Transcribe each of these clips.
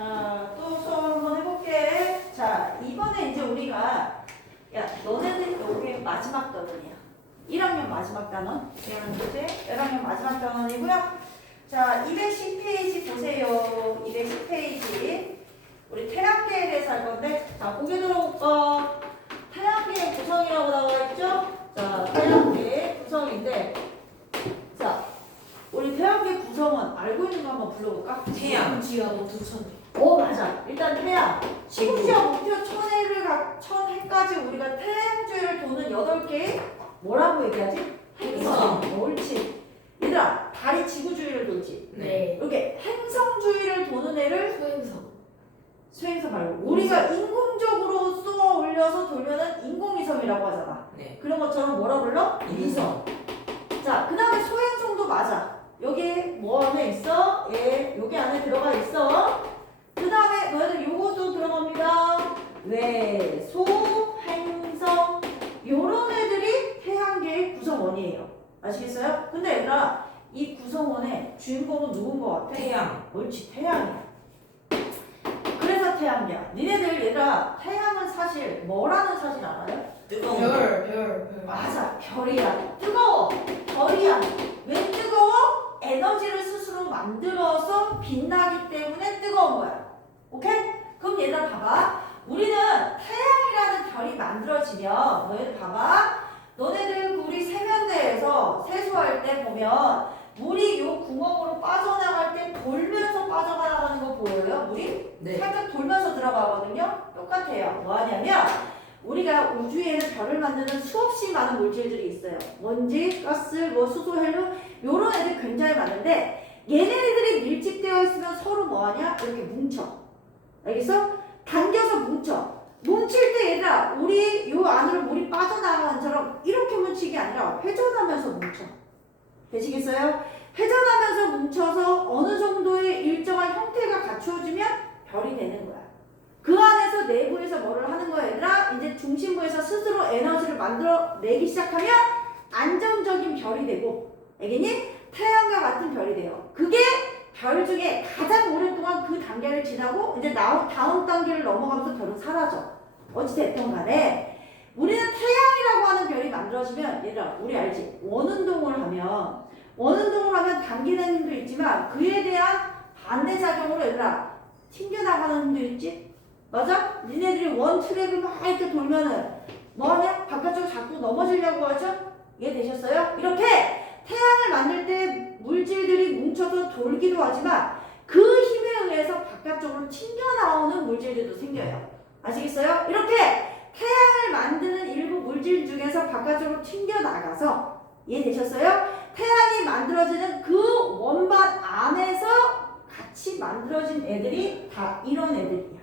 자, 또 수업 한번 해볼게. 자, 이번에 이제 우리가, 야, 너네들 여기 마지막 단원이야. 1학년 마지막 단원. 그지? 1학년 마지막 단원이고요. 자, 210페이지 보세요. 210페이지. 우리 태양계에 대해서 할 건데, 자, 고개 들어볼까? 태양계의 구성이라고 나와 있죠? 자, 태양계의 구성인데, 자, 우리 태양계 구성은 알고 있는 거 한번 불러볼까? 태양, 지하고 두천. 오, 맞아. 일단 태양. 지구지와 목표 1000해까지 우리가 태양주위를 도는 8개의 뭐라고 얘기하지? 행성. 옳지. 얘들아, 달이 지구주위를 돌지. 네. 이렇게 행성주위를 도는 애를 소행성. 수행성 말고 우리가 인공적으로 쏘아 올려서 돌면은 인공위성이라고 하잖아. 네. 그런 것처럼 뭐라 불러? 인성. 자, 그 다음에 소행성도 맞아. 여기 뭐 안에 있어? 예, 여기 안에 들어가 있어. 그 다음에 너희들 요것도 들어갑니다. 왜, 소, 행성 요런 애들이 태양계의 구성원이에요. 아시겠어요? 근데 얘들아, 이 구성원의 주인공은 누군 것 같아? 태양. 옳지, 태양이야. 그래서 태양이야. 니네들 얘들아, 태양은 사실 뭐라는 사실 알아요? 뜨거운 별. 맞아, 별이야. 뜨거워. 별이야. 왜 뜨거워? 에너지를 스스로 만들어서 빛나기 때문에 뜨거운 거야. 오케이? 그럼 얘들아 봐봐. 우리는 태양이라는 별이 만들어지면 너희들 봐봐. 너네들 그 우리 세면대에서 세수할 때 보면 물이 요 구멍으로 빠져나갈 때 돌면서 빠져나가는 거 보여요? 물이? 네. 살짝 돌면서 들어가거든요? 똑같아요. 뭐 하냐면 우리가 우주에는 별을 만드는 수없이 많은 물질들이 있어요. 먼지, 가스, 뭐 수소, 헬륨 요런 애들 굉장히 많은데 얘네들이 밀집되어 있으면 서로 뭐하냐? 이렇게 뭉쳐. 알겠어? 당겨서 뭉쳐. 뭉칠 때 얘들아 우리 요 안으로 물이 빠져나가는 것처럼 이렇게 뭉치기 아니라 회전하면서 뭉쳐. 되시겠어요? 회전하면서 뭉쳐서 어느 정도의 일정한 형태가 갖추어지면 별이 되는 거야. 그 안에서 내부에서 뭐를 하는 거야 얘들아? 이제 중심부에서 스스로 에너지를 만들어내기 시작하면 안정적인 별이 되고, 알겠니? 태양과 같은 별이 돼요. 그게 별 중에 가장 오랫동안 그 단계를 지나고 이제 다음 단계를 넘어가면서 별은 사라져. 어찌됐든 간에 우리는 태양이라고 하는 별이 만들어지면 얘들아 우리 알지? 원운동을 하면 당기는 힘도 있지만 그에 대한 반대작용으로 얘들아 튕겨나가는 힘도 있지? 맞아? 니네들이 원 트랙을 막 이렇게 돌면은 뭐하냐? 바깥쪽으로 자꾸 넘어지려고 하죠? 이해되셨어요? 이렇게 태양을 만들 때 물질들이 뭉쳐서 돌기도 하지만 그 힘에 의해서 바깥쪽으로 튕겨나오는 물질들도 생겨요. 아시겠어요? 이렇게 태양을 만드는 일부 물질 중에서 바깥쪽으로 튕겨나가서 이해되셨어요? 태양이 만들어지는 그 원반 안에서 같이 만들어진 애들이 다 이런 애들이야.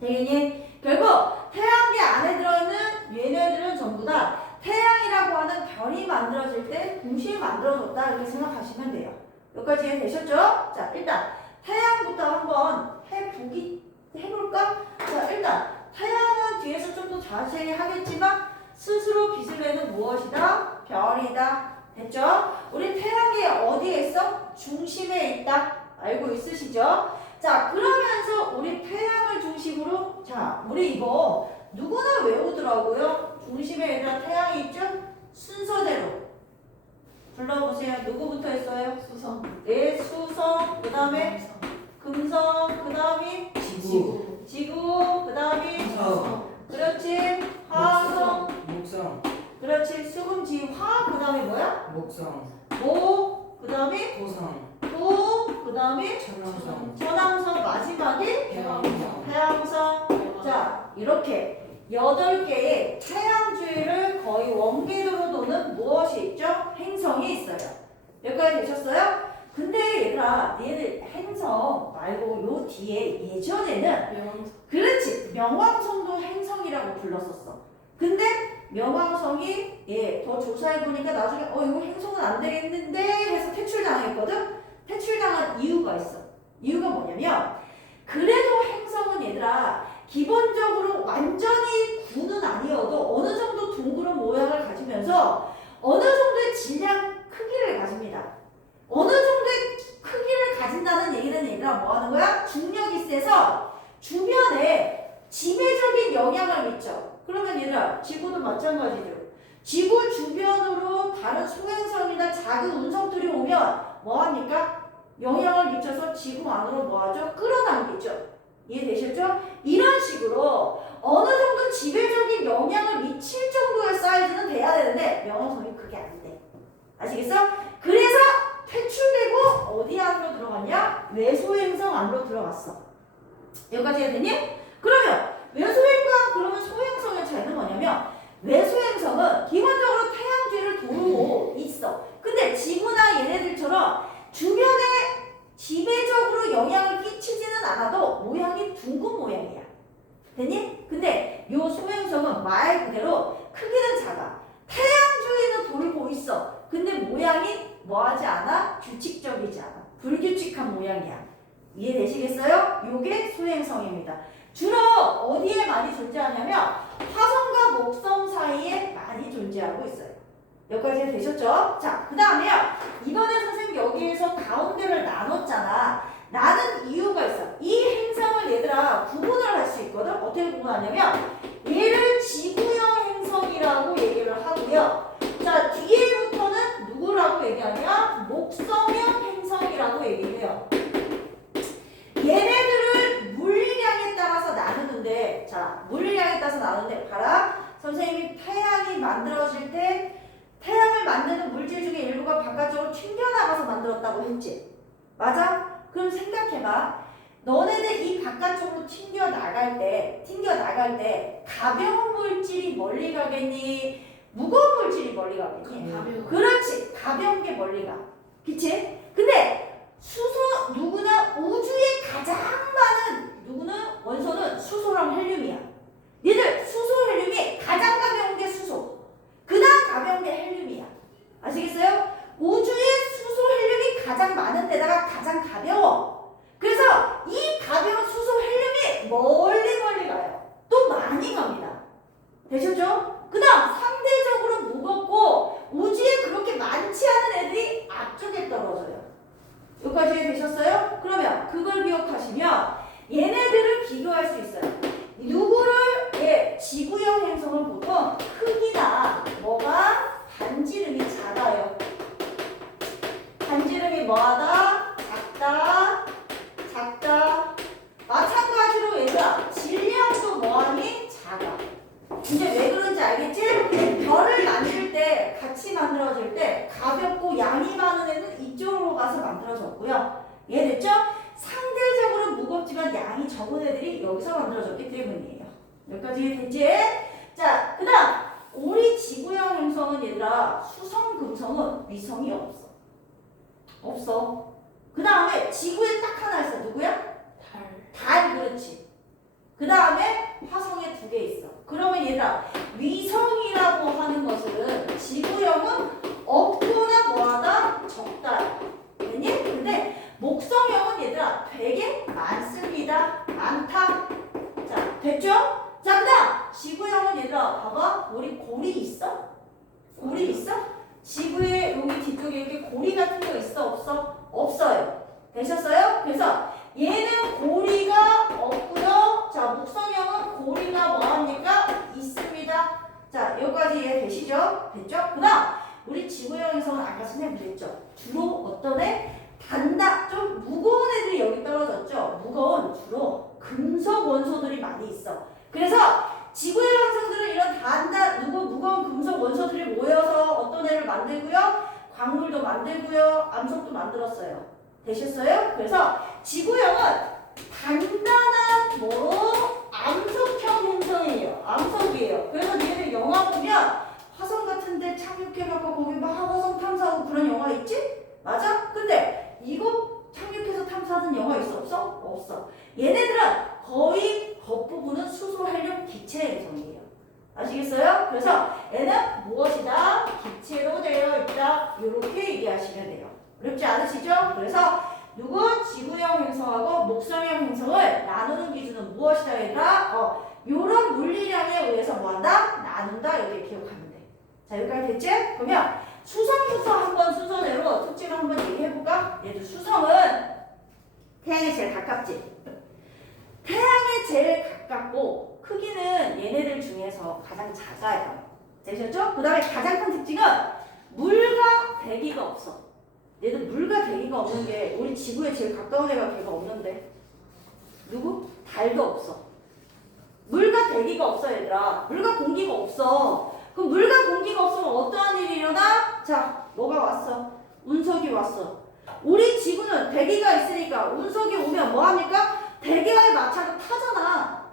되겠니? 결국 태양계 안에 들어있는 얘네들은 전부 다 태양이라고 하는 별이 만들어질 때 동시에 만들어졌다 이렇게 생각하시면 돼요. 여기까지 이해되셨죠? 자, 일단 태양부터 한번 해볼까? 자, 일단 태양은 뒤에서 좀 더 자세히 하겠지만 스스로 빛을 내는 무엇이다? 별이다. 됐죠? 우리 태양계 어디에 있어? 중심에 있다. 알고 있으시죠? 자, 그러면서 우리 태양을 중심으로, 자, 우리 이거 누구나 외우더라고요. 중심에 얘들아 태양이 있죠? 순서대로 불러보세요. 누구부터 했어요? 수성. 네, 수성, 그 다음에 금성, 그 다음이 지구. 지구, 그 다음이 성. 그렇지, 화성, 목성. 그렇지, 수금지, 화, 그 다음에 뭐야? 목성. 목, 그 다음에 토성. 도, 그 다음에 천왕성. 천왕성, 마지막이 해왕성. 태양성. 자, 이렇게 8개의 태양주위를 거의 원궤도로 도는 무엇이 있죠? 행성이 있어요. 여기까지 되셨어요? 근데 얘들아, 얘들 행성 말고 요 뒤에 예전에는 명왕성. 그렇지, 명왕성도 행성이라고 불렀었어. 근데 명왕성이 더 조사해보니까 나중에 이거 행성은 안 되겠는데 해서 퇴출당했거든? 퇴출당한 이유가 있어. 이유가 뭐냐면 그래도 행성은 얘들아 기본적으로 완전히 구는 아니어도 어느 정도 둥그런 모양을 가지면서 어느 정도의 질량 크기를 가집니다. 어느 정도의 크기를 가진다는 얘기는 얘들아 뭐 하는 거야? 중력이 밑에서 주변에 지배적인 영향을 미쳐. 그러면 얘들아, 지구도 마찬가지죠. 지구 주변으로 다른 소행성이나 작은 운석들이 오면 뭐합니까? 영향을 미쳐서 지구 안으로 뭐하죠? 끌어당기죠. 이해되셨죠? 이런 식으로 어느 정도 지배적인 영향을 미칠 정도의 사이즈는 돼야 되는데 명왕성이 그게 안 돼. 아시겠어? 그래서 퇴출되고 어디 안으로 들어갔냐? 외소행성 안으로 들어갔어. 여기까지 됐니? 그러면 외소행성 그러면 소행성의 차이는 뭐냐면 외소행성은 기본적으로 태양 주위를 돌고 있어. 근데 지구나 얘네들처럼 주변에 지배적으로 영향을 끼치지는 않아도 모양이 둥근 모양이야. 됐니? 근데 요 소행성은 말 그대로 크기는 작아. 태양 주위는 돌고 있어. 근데 모양이 뭐하지 않아? 규칙적이지 않아. 불규칙한 모양이야. 이해되시겠어요? 요게 소행성입니다. 주로 어디에 많이 존재하냐면 화성과 목성 사이에 많이 존재하고 있어요. 여기까지 되셨죠? 자, 그 다음에요. 이번에 선생님 여기에서 가운데를 나눴잖아. 나눈 이유가 있어. 이 행성을 얘들아 구분을 할 수 있거든. 어떻게 구분하냐면 얘를 지구형 행성이라고 얘기를 하고요. 자, 뒤에부터는 누구라고 얘기하냐? 목성형 행성이라고 얘기해요. 얘네들을 물량에 따라서 나누는데, 자, 물량에 따라서 나누는데, 봐라. 선생님이 태양이 만들어질 때 태양을 만드는 물질 중에 일부가 바깥쪽으로 튕겨나가서 만들었다고 했지? 맞아? 그럼 생각해봐. 너네들 이 바깥쪽으로 튕겨나갈 때 가벼운 물질이 멀리 가겠니? 무거운 물질이 멀리 가겠니? 가벼운. 그렇지. 가벼운 게 멀리 가. 그치? 근데 수소, 누구나 우주에 가장 많은 원소는 수소랑 헬륨이야. 얘들 수소, 헬륨이 가장 가벼운 게 수소. 그 다음 가벼운 게 헬륨이야. 아시겠어요? 우주에 수소, 헬륨이 가장 많은 데다가 가장 가벼워. 그래서 이 가벼운 수소, 헬륨이 멀리 가요. 또 많이 갑니다. 되셨죠? 그 다음 상대적으로 무겁고 우주에 그렇게 많지 않은 애들이 앞쪽에 떨어져요. 여기까지 되셨어요? 그러면 그걸 기억하시면 얘네들을 비교할 수 있어요. 누구를 지구형 행성은 보통 크기나 뭐가 반지름이 작아요. 반지름이 뭐하다? 작다. 마찬가지로 얘들아 질량도 뭐하니? 작아. 이제 왜 그런지 알겠지? 별을 만들 때 같이 만들어질 때 가볍고 양이 많은 애는 이쪽으로 가서 만들어졌고요. 이해됐죠? 상대적으로 무겁지만 양이 적은 애들이 여기서 만들어졌기 때문이에요. 여기까지 됐지? 자, 그 다음 우리 지구형 행성은 얘들아 수성, 금성은 위성이 없어. 그 다음에 지구에 딱 하나 있어. 누구야? 달. 그렇지. 그 다음에 화성에 2개 있어. 그러면 얘들아 위성이라고 하는 것은 지구형은 없거나 뭐하다? 적다. 됐니? 근데 목성형은 얘들아 되게 많습니다. 많다. 자, 됐죠? 자, 그 다음 지구형은 얘들아 봐봐. 우리 골이 있어? 골이 있어? 지구에 여기 뒤쪽에 이렇게 고리 같은 거 있어? 없어? 없어요. 되셨어요? 그래서 얘는 고리가 없고요. 자, 목성형은 고리가 뭐합니까? 있습니다. 자, 여기까지 이해되시죠? 됐죠? 그 다음 우리 지구형 행성은 아까 선생님 그랬죠? 주로 어떤 애? 좀 무거운 애들이 여기 떨어졌죠? 무거운 주로 금속 원소들이 많이 있어. 그래서 지구형 행성들은 이런 무거운 금속 원소들이 모여서 어떤 애를 만들고요? 광물도 만들고요. 암석도 만들었어요. 되셨어요? 그래서 지구형은 단단한 암석형 행성이에요. 암석이에요. 그래서 얘네들 영화 보면 화성 같은데 착륙해갖고 거기 막 화성 탐사하고 그런 영화 있지? 맞아? 근데 이거 착륙해서 탐사하는 영화 있어? 없어? 없어. 얘네들은 거의 겉부분은 수소, 헬륨, 기체 행성이에요. 아시겠어요? 그래서 얘는 무엇이다? 기체로 되어 있다. 이렇게 얘기하시면 돼요. 어렵지 않으시죠? 그래서 지구형 행성하고 목성형 행성을 나누는 기준은 무엇이다 얘들아? 요런 물리량에 의해서 뭐한다? 나눈다. 이렇게 기억하면 돼. 자, 여기까지 됐지? 그러면 수성부터 한번 순서대로 특징을 한번 얘기해볼까? 얘도 수성은 태양에 제일 가깝지? 가깝고 크기는 얘네들 중에서 가장 작아요. 되셨죠? 그 다음에 가장 큰 특징은 물과 대기가 없어. 얘들 물과 대기가 없는 게 우리 지구에 제일 가까운 애가 걔가 없는데 누구? 달도 없어. 물과 대기가 없어 얘들아. 물과 공기가 없어. 그럼 물과 공기가 없으면 어떠한 일이 일어나? 자, 뭐가 왔어? 운석이 왔어. 우리 지구는 대기가 있으니까 운석이 오면 뭐합니까? 대기와의 마찰로 타잖아.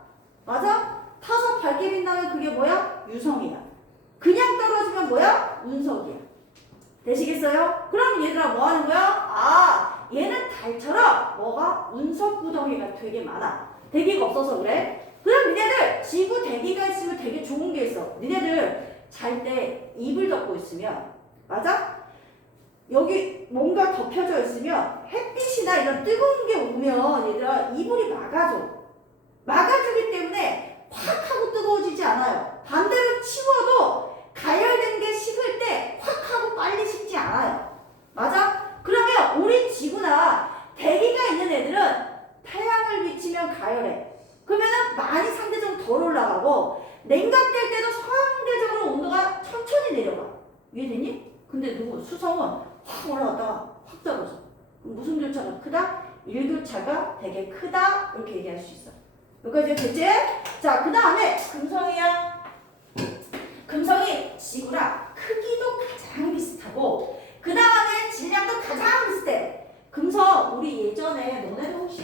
맞아? 타서 밝게 빛나면 그게 뭐야? 유성이야. 그냥 떨어지면 뭐야? 운석이야. 되시겠어요? 그럼 얘들아 뭐 하는 거야? 아, 얘는 달처럼 뭐가? 운석 구덩이가 되게 많아. 대기가 없어서 그래. 그럼 니네들 지구 대기가 있으면 되게 좋은 게 있어. 니네들 잘 때 이불 덮고 있으면 맞아? 여기 뭔가 덮여져 있으면 햇빛이나 이런 뜨거운 게 오면 얘들아 이불이 막아줘. 막아주기 때문에 확 하고 뜨거워지지 않아요. 반대로 치워도 가열된 게 식을 때 확 하고 빨리 식지 않아요. 맞아? 그러면 우리 지구나 대기가 있는 애들은 태양을 비치면 가열해. 그러면은 많이 상대적으로 덜 올라가고 냉각될 때도 상대적으로 온도가 천천히 내려가. 이해되니? 근데 누구? 수성은 확 올라갔다가 확 떨어져. 그럼 무슨 교차가 크다? 일교차가 되게 크다. 이렇게 얘기할 수 있어. 여기까지 됐지? 자, 그 다음에 금성이야. 금성이 지구랑 크기도 가장 비슷하고 그 다음에 질량도 가장 비슷해. 금성 우리 예전에 너네는 혹시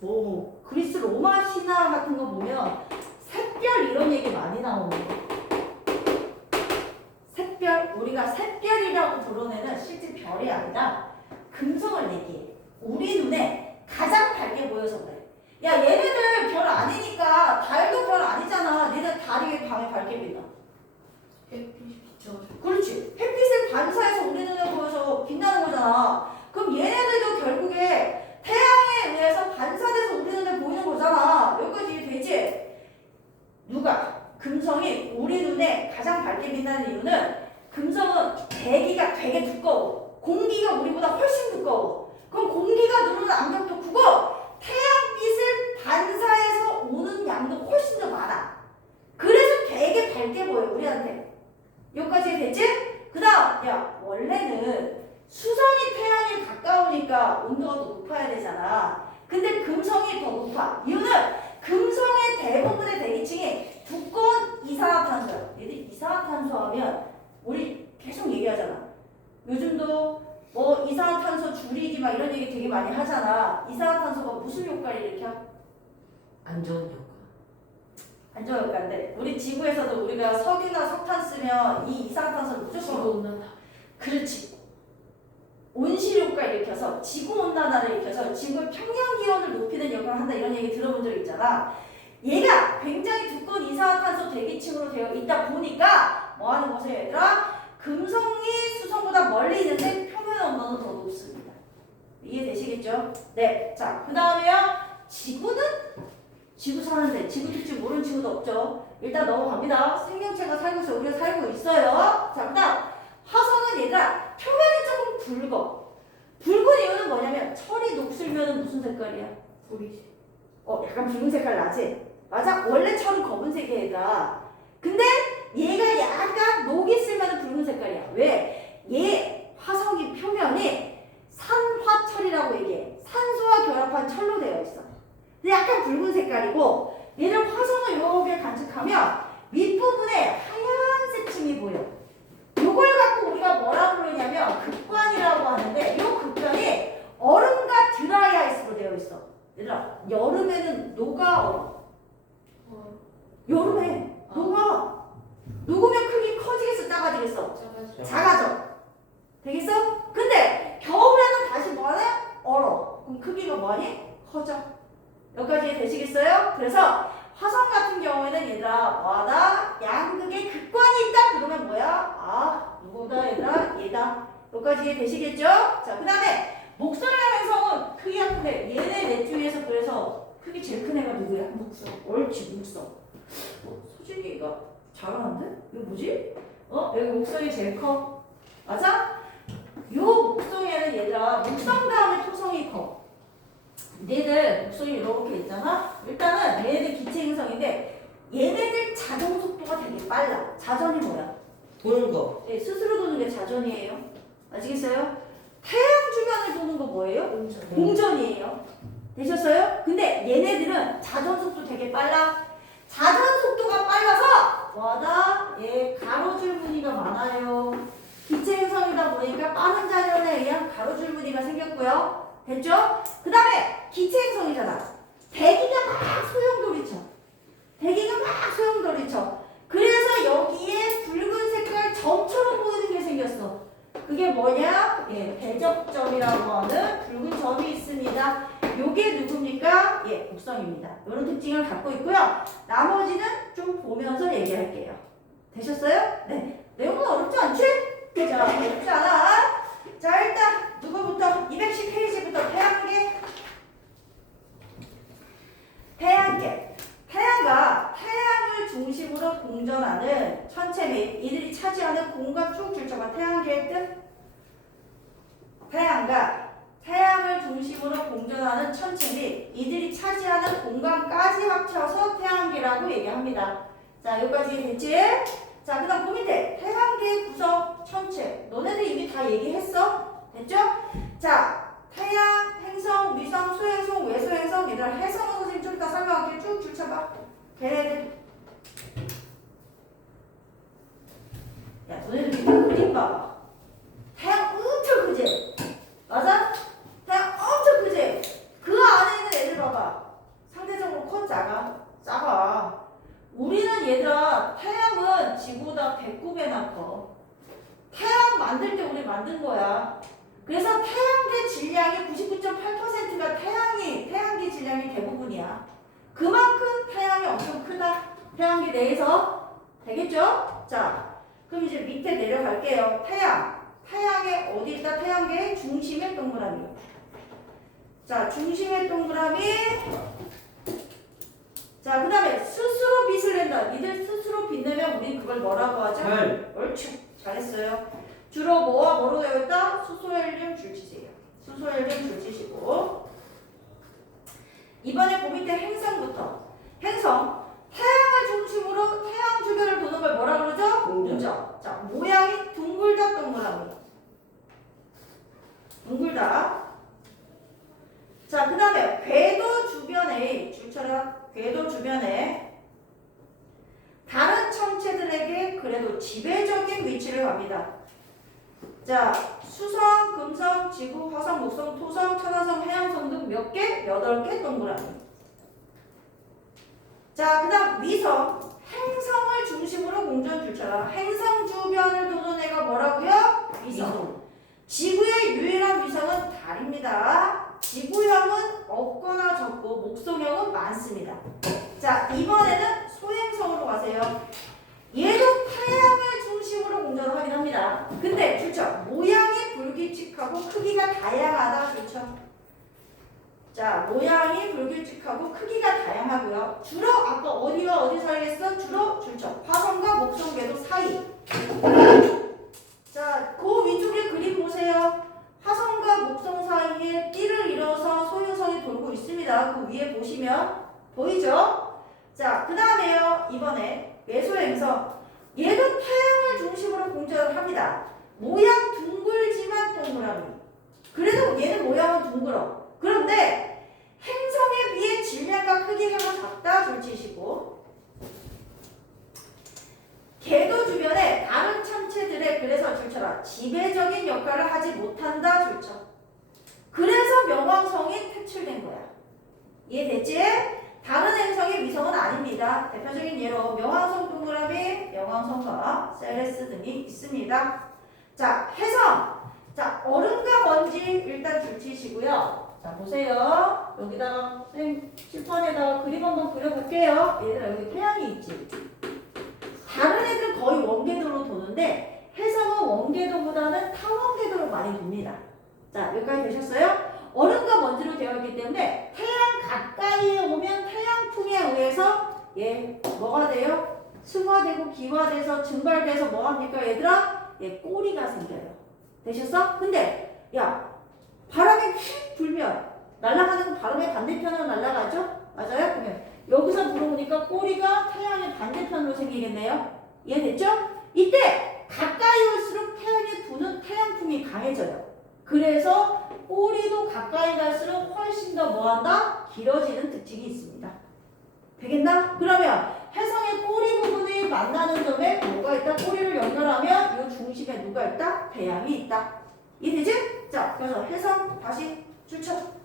뭐 그리스 로마 신화 같은 거 보면 샛별 이런 얘기 많이 나오는 거. 샛별 우리가 샛별이라고 부르는 실제 별이 아니라 금성을 얘기해. 우리 눈에 가장 밝게 보여서 그래. 야 얘네들 별 아니니까 달도 별 아니잖아. 얘네 달이 왜 밤에 밝게 빛나? 햇빛이 비춰가지고. 그렇지. 햇빛을 반사해서 우리 눈에 보여서 빛나는 거잖아. 그럼 얘네들도 결국에 태양에 의해서 반사돼서 우리 눈에 보이는 거잖아. 여기까지 되지? 누가? 금성이 우리 눈에 가장 밝게 빛나는 이유는 금성은 대기가 되게 두꺼워. 공기가 우리보다 훨씬 두꺼워. 그럼 공기가 누르는 압력도 크고 태양빛을 반사해서 오는 양도 훨씬 더 많아. 그래서 되게 밝게 보여 우리한테. 여기까지 됐지? 그 다음 야 원래는 수성이 태양에 가까우니까 온도가 더 높아야 되잖아. 근데 금성이 더 높아. 이유는 금성의 대부분의 대기층이 두꺼운 이산화탄소야. 얘들 이산화탄소 하면 우리 계속 얘기하잖아. 요즘도 뭐 이산화탄소 줄이기 막 이런 얘기 되게 많이 하잖아. 이산화탄소가 무슨 효과를 일으켜? 안 좋은 효과. 안 좋은 효과인데 우리 지구에서도 우리가 석유나 석탄 쓰면 이 이산화탄소를 무조건 지구온난화. 그렇지. 온실 효과 일으켜서 지구 온난화를 일으켜서 지구의 평년 기온을 높이는 역할을 한다 이런 얘기 들어본 적 있잖아. 얘가 굉장히 두꺼운 이산화탄소 대기층으로 되어 있다 보니까 뭐 하는 거죠 얘들아? 금성이 수성보다 멀리 있는데 표면 온도는 더 높습니다. 이해되시겠죠? 네. 자, 그 다음에요. 지구는? 지구 사는데 지구 특징 모르는 친구도 없죠. 일단 넘어갑니다. 생명체가 살고 있어요. 우리가 살고 있어요. 자, 그 다음 화성은 얘들아 표면이 조금 붉어. 붉은 이유는 뭐냐면 철이 녹슬면 무슨 색깔이야? 보이지? 약간 붉은 색깔 나지? 맞아? 원래 철은 검은색이야 얘들아. 근데 얘가 약간 녹이 슬면 붉은 색깔이야. 왜? 얘 화성이 표면이 산화철이라고 얘기해. 산소와 결합한 철로 되어 있어. 근데 약간 붉은 색깔이고 얘를 화성을 이렇게 관측하면 윗부분에 하얀색 층이 보여. 이걸 갖고 우리가 뭐라 부르냐면 극관이라고 하는데 이 극관이 얼음과 드라이 아이스로 되어 있어. 얘들아 여름에는 녹아 얼어. 여름에 녹아. 녹으면 크기 커지겠어 작아지겠어? 작아져. 되겠어? 근데 겨울에는 다시 뭐하네? 얼어. 그럼 크기가 뭐하니? 커져. 여기까지 되시겠어요? 그래서 화성 같은 경우에는 얘들아 뭐하다? 양극의 극관이 있다 그러면 뭐야? 아 누구다 얘들아? 얘다. 여기까지 되시겠죠? 자 그 다음에 목성이라는 행성은 크기가 큰데 얘네 넷 중에서 그래서 크기 제일 큰 애가 누구야? 목성. 옳지 목성. 소진이가 잘하는데? 이거 뭐지? 여기 목성이 제일 커. 맞아? 요 목성에는 얘들아 목성 다음에 토성이 커. 얘들 목소리 이렇게 있잖아. 일단은 얘네들 기체 행성인데 얘네들 자동 속도가 되게 빨라. 자전이 뭐야? 도는 거. 네, 스스로 도는 게 자전이에요. 아시겠어요? 태양 주변을 도는 거 뭐예요? 공전이에요. 되셨어요? 근데 얘네들은 자전 속도 되게 빨라. 자전 속도가 빨라서 뭐하다? 예, 가로줄 무늬가 많아요. 기체 행성이다 보니까 빠른 자전에 의한 가로줄 무늬가 생겼고요. 됐죠? 그 다음에 기체 행성이잖아. 대기가 막 소용돌이쳐. 대기가 막 소용돌이쳐. 그래서 여기에 붉은 색깔 점처럼 보이는 게 생겼어. 그게 뭐냐? 예, 대적점이라고 하는 붉은 점이 있습니다. 요게 누굽니까? 예, 곡성입니다. 이런 특징을 갖고 있고요. 나머지는 좀 보면서 얘기할게요. 되셨어요? 네. 내용은 어렵지 않지? 자, 어렵지 않아. 자, 일단 누구부터? 210페이지부터 태양계. 태양계. 태양과 태양을 중심으로 공전하는 천체 및 이들이 차지하는 공간 쭉 줄쳐봐. 태양계의 뜻? 태양과 태양을 중심으로 공전하는 천체 및 이들이 차지하는 공간까지 합쳐서 태양계라고 얘기합니다. 자, 여기까지 됐지? 자, 그 다음 그 밑에 태양계의 구성 천체. 너네들 이미 다 얘기했어? 됐죠? 자, 태양, 행성, 위성, 소행성, 외소행성, 얘들아 해성은 선생님 좀 이따 설명할게. 쭉 줄쳐봐. 걔네들. 야, 너네들 이거 그림 봐봐. 태양 엄청 크지? 맞아? 태양 엄청 크지? 그 안에 있는 애들 봐봐. 상대적으로 커, 작아? 작아. 우리는 얘들아, 태양은 지구보다 109배나 커. 태양 만들 때 우리 만든 거야. 그래서 태양계 질량의 99.8%가 태양계 질량이 대부분이야. 그만큼 태양이 엄청 크다. 태양계 내에서. 되겠죠? 자, 그럼 이제 밑에 내려갈게요. 태양의 어디 있다? 태양계의 중심의 동그라미. 자, 중심의 동그라미. 자, 그 다음에 스스로 빛을 낸다. 니들 스스로 빛내면 우린 그걸 뭐라고 하죠? 옳지. 잘했어요. 주로 뭐와 뭐로 되어 있다? 수소헬륨 줄치세요. 수소헬륨 줄치시고. 이번에 그 밑에 행성부터. 행성. 태양을 중심으로 태양 주변을 도는 걸 뭐라 그러죠? 공전. 자, 모양이 둥글다 동그라미. 둥글다. 자, 그 다음에 궤도 주변에 줄쳐라. 궤도 주변에 다른 천체들에게 그래도 지배적인 위치를 합니다. 자, 수성, 금성, 지구, 화성, 목성, 토성, 천화성, 해양성 등 몇 개? 8개 동그라미. 자, 그 다음 위성. 행성을 중심으로 공전 줄쳐라. 행성 주변을 도는 애가 뭐라고요? 위성. 지구의 유일한 위성은 달입니다. 지구형은 없거나 적고 목성형은 많습니다. 자, 이번에는 소행성으로 가세요. 얘도 태양을 중심으로 공전을 하긴 합니다. 근데 줄쳐. 모양이 불규칙하고 크기가 다양하다. 줄쳐. 자, 모양이 불규칙하고 크기가 다양하고요. 주로 아까 어디와 어디 사이겠어? 주로 줄쳐. 화성과 목성 궤도 사이. 자, 그 위쪽에 그림 보세요. 화성과 목성 사이에 띠를 이뤄서 소행성이 돌고 있습니다. 그 위에 보시면 보이죠? 자, 그 다음에요. 이번에 외소행성. 얘도 태양을 중심으로 공전을 합니다. 모양 둥글지만 동그라미. 그래도 얘는 모양은 둥글어. 그런데 행성에 비해 질량과 크기가 작다. 줄치시고. 궤도 주변에 다른 천체들의 그래서 줄쳐라. 지배적인 역할을 하지 못한다. 줄쳐. 그래서 명왕성이 퇴출된 거야. 이해됐지? 다른 행성의 위성은 아닙니다. 대표적인 예로 명왕성 동그라미, 명왕성과 세레스 등이 있습니다. 자, 해성. 자, 얼음과 먼지 일단 줄치시고요. 자, 보세요. 여기다가 선생님 칠판에다가 그림 한번 그려볼게요. 얘들아, 여기 태양이 있지? 다른 애들은 거의 원궤도로 도는데 해성은 원궤도보다는 타원궤도로 많이 돕니다. 자, 여기까지 되셨어요? 얼음과 먼지로 되어 있기 때문에 태양 가까이에 오면 태양풍에 의해서 뭐가 돼요? 승화되고 기화돼서 증발돼서 뭐 합니까 얘들아? 꼬리가 생겨요. 되셨어? 근데 야, 바람이 휙 불면 날아가는 건 발음의 반대편으로 날아가죠? 맞아요? 그러면 여기서 물어보니까 꼬리가 태양의 반대편으로 생기겠네요. 이해됐죠? 이때 가까이 올수록 태양이 부는 태양풍이 강해져요. 그래서 꼬리도 가까이 갈수록 훨씬 더 뭐한다? 길어지는 특징이 있습니다. 되겠나? 그러면 혜성의 꼬리 부분이 만나는 점에 뭐가 있다? 꼬리를 연결하면 이 중심에 누가 있다? 태양이 있다. 이해되지? 자, 그래서 혜성 다시 줄쳐.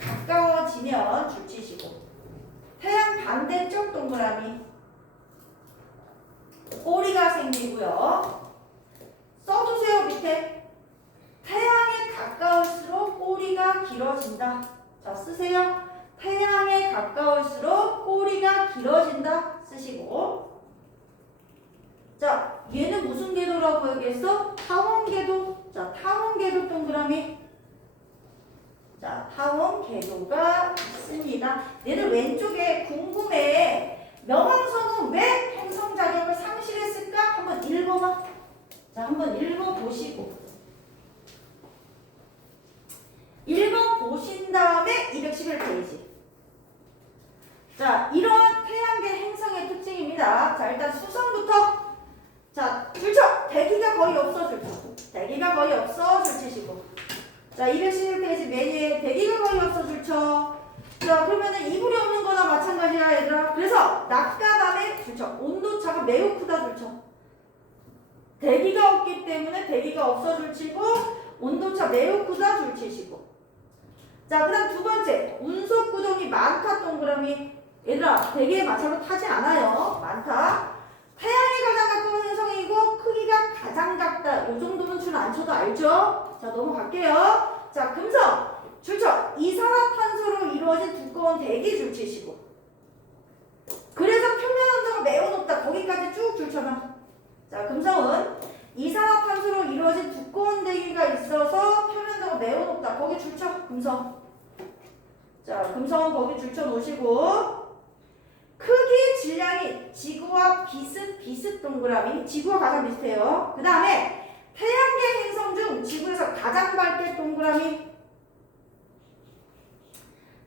가까워지면 줄치시고 태양 반대쪽 동그라미 꼬리가 생기고요. 써주세요. 밑에 태양에 가까울수록 꼬리가 길어진다. 자, 쓰세요. 태양에 가까울수록 꼬리가 길어진다. 쓰시고 자, 얘는 무슨 궤도라고 얘기했어? 타원궤도. 자, 타원궤도 동그라미. 자, 타원 궤도가 있습니다. 얘들 왼쪽에 궁금해. 명왕성은 왜 행성 자격을 상실했을까? 한번 읽어봐. 자, 한번 읽어보시고. 읽어보신 다음에 211페이지. 자, 이러한 태양계 행성의 특징입니다. 자, 일단 수성부터. 자, 줄쳐. 대기가 거의 없어, 줄쳐. 대기가 거의 없어, 줄치시고. 자, 211페이지 메뉴에 대기가 거의 없어, 줄쳐. 자, 그러면은 이불이 없는 거나 마찬가지야, 얘들아. 그래서 낮과 밤의 줄쳐. 온도차가 매우 크다, 줄쳐. 대기가 없기 때문에 대기가 없어, 줄치고, 온도차 매우 크다, 줄치시고. 자, 그 다음 두 번째. 운석 구동이 많다, 동그라미. 얘들아, 대기에 맞춰서 타지 않아요. 많다. 태양이 가장 가까운 행성이고 크기가 가장 작다. 이 정도는 줄 안 쳐도 알죠? 자, 넘어갈게요. 자, 금성. 줄쳐. 이산화탄소로 이루어진 두꺼운 대기 줄치시고. 그래서 표면 온도가 매우 높다. 거기까지 쭉 줄쳐놔. 자, 금성은 이산화탄소로 이루어진 두꺼운 대기가 있어서 표면 온도가 매우 높다. 거기 줄쳐. 금성. 자, 금성은 거기 줄쳐 놓으시고. 크기 질량이 지구와 비슷 동그라미. 지구와 가장 비슷해요. 그 다음에 태양계 행성 중 지구에서 가장 밝게 동그라미.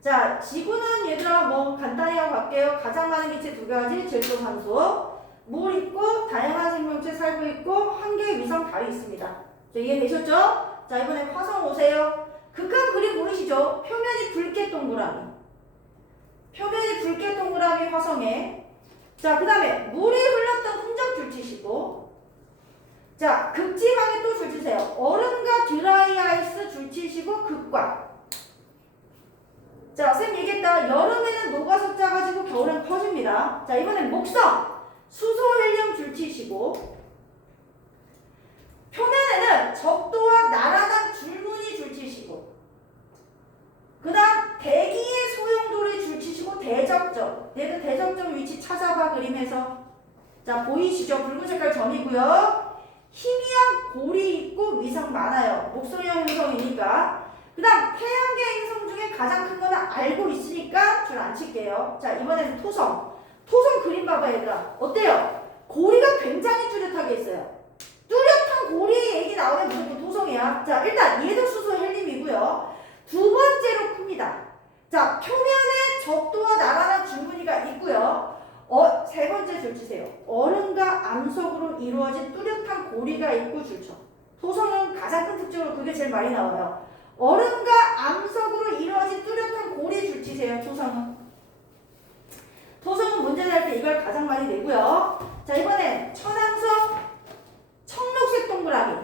자, 지구는 얘들아 뭐 간단히 하고 갈게요. 가장 많은 기체 두 가지. 질소산소. 물 있고 다양한 생명체 살고 있고 한 개의 위성 달이 있습니다. 자, 이해되셨죠? 자, 이번에 화성 오세요. 극한 그림 보이시죠? 표면이 붉게 동그라미. 표면이 붉게 동그라미 화성에. 자, 그 다음에 물이 흘렀던 흔적 줄치시고. 자, 극지방에 또 줄치세요. 얼음과 드라이 아이스 줄치시고 극과. 자, 쌤 얘기했다. 여름에는 녹아서 짜가지고 겨울엔 퍼집니다. 자, 이번엔 목성. 수소 헬륨 줄치시고. 표면에는 적도와 나란한 줄무늬 줄치시고. 그 다음 대기의 소용돌이 줄치시고 대적점. 얘들 대적점 위치 찾아봐 그림에서. 자, 보이시죠? 붉은 색깔 점이고요. 희미한 골이 있고 위성 많아요. 목성형 행성이니까. 그 다음 태양계 행성 중에 가장 큰 거는 알고 있으니까 줄 안 칠게요. 자, 이번에는 토성. 토성 그림 봐봐 얘들아. 어때요? 고리가 굉장히 뚜렷하게 있어요. 뚜렷한 고리 얘기 나오면 무조건 토성이야. 자, 일단 얘도 수소 헬륨이고요. 두 번째로 큽니다. 자, 표면에 적도와 나란한 줄무늬가 있고요. 세 번째 줄치세요. 얼음과 암석으로 이루어진 뚜렷한 고리가 있고 줄쳐. 토성은 가장 큰 특징으로 그게 제일 많이 나와요. 얼음과 암석으로 이루어진 뚜렷한 고리 줄치세요. 토성은. 토성은 문제 낼 때 이걸 가장 많이 내고요. 자, 이번엔 천왕성 청록색 동그라미.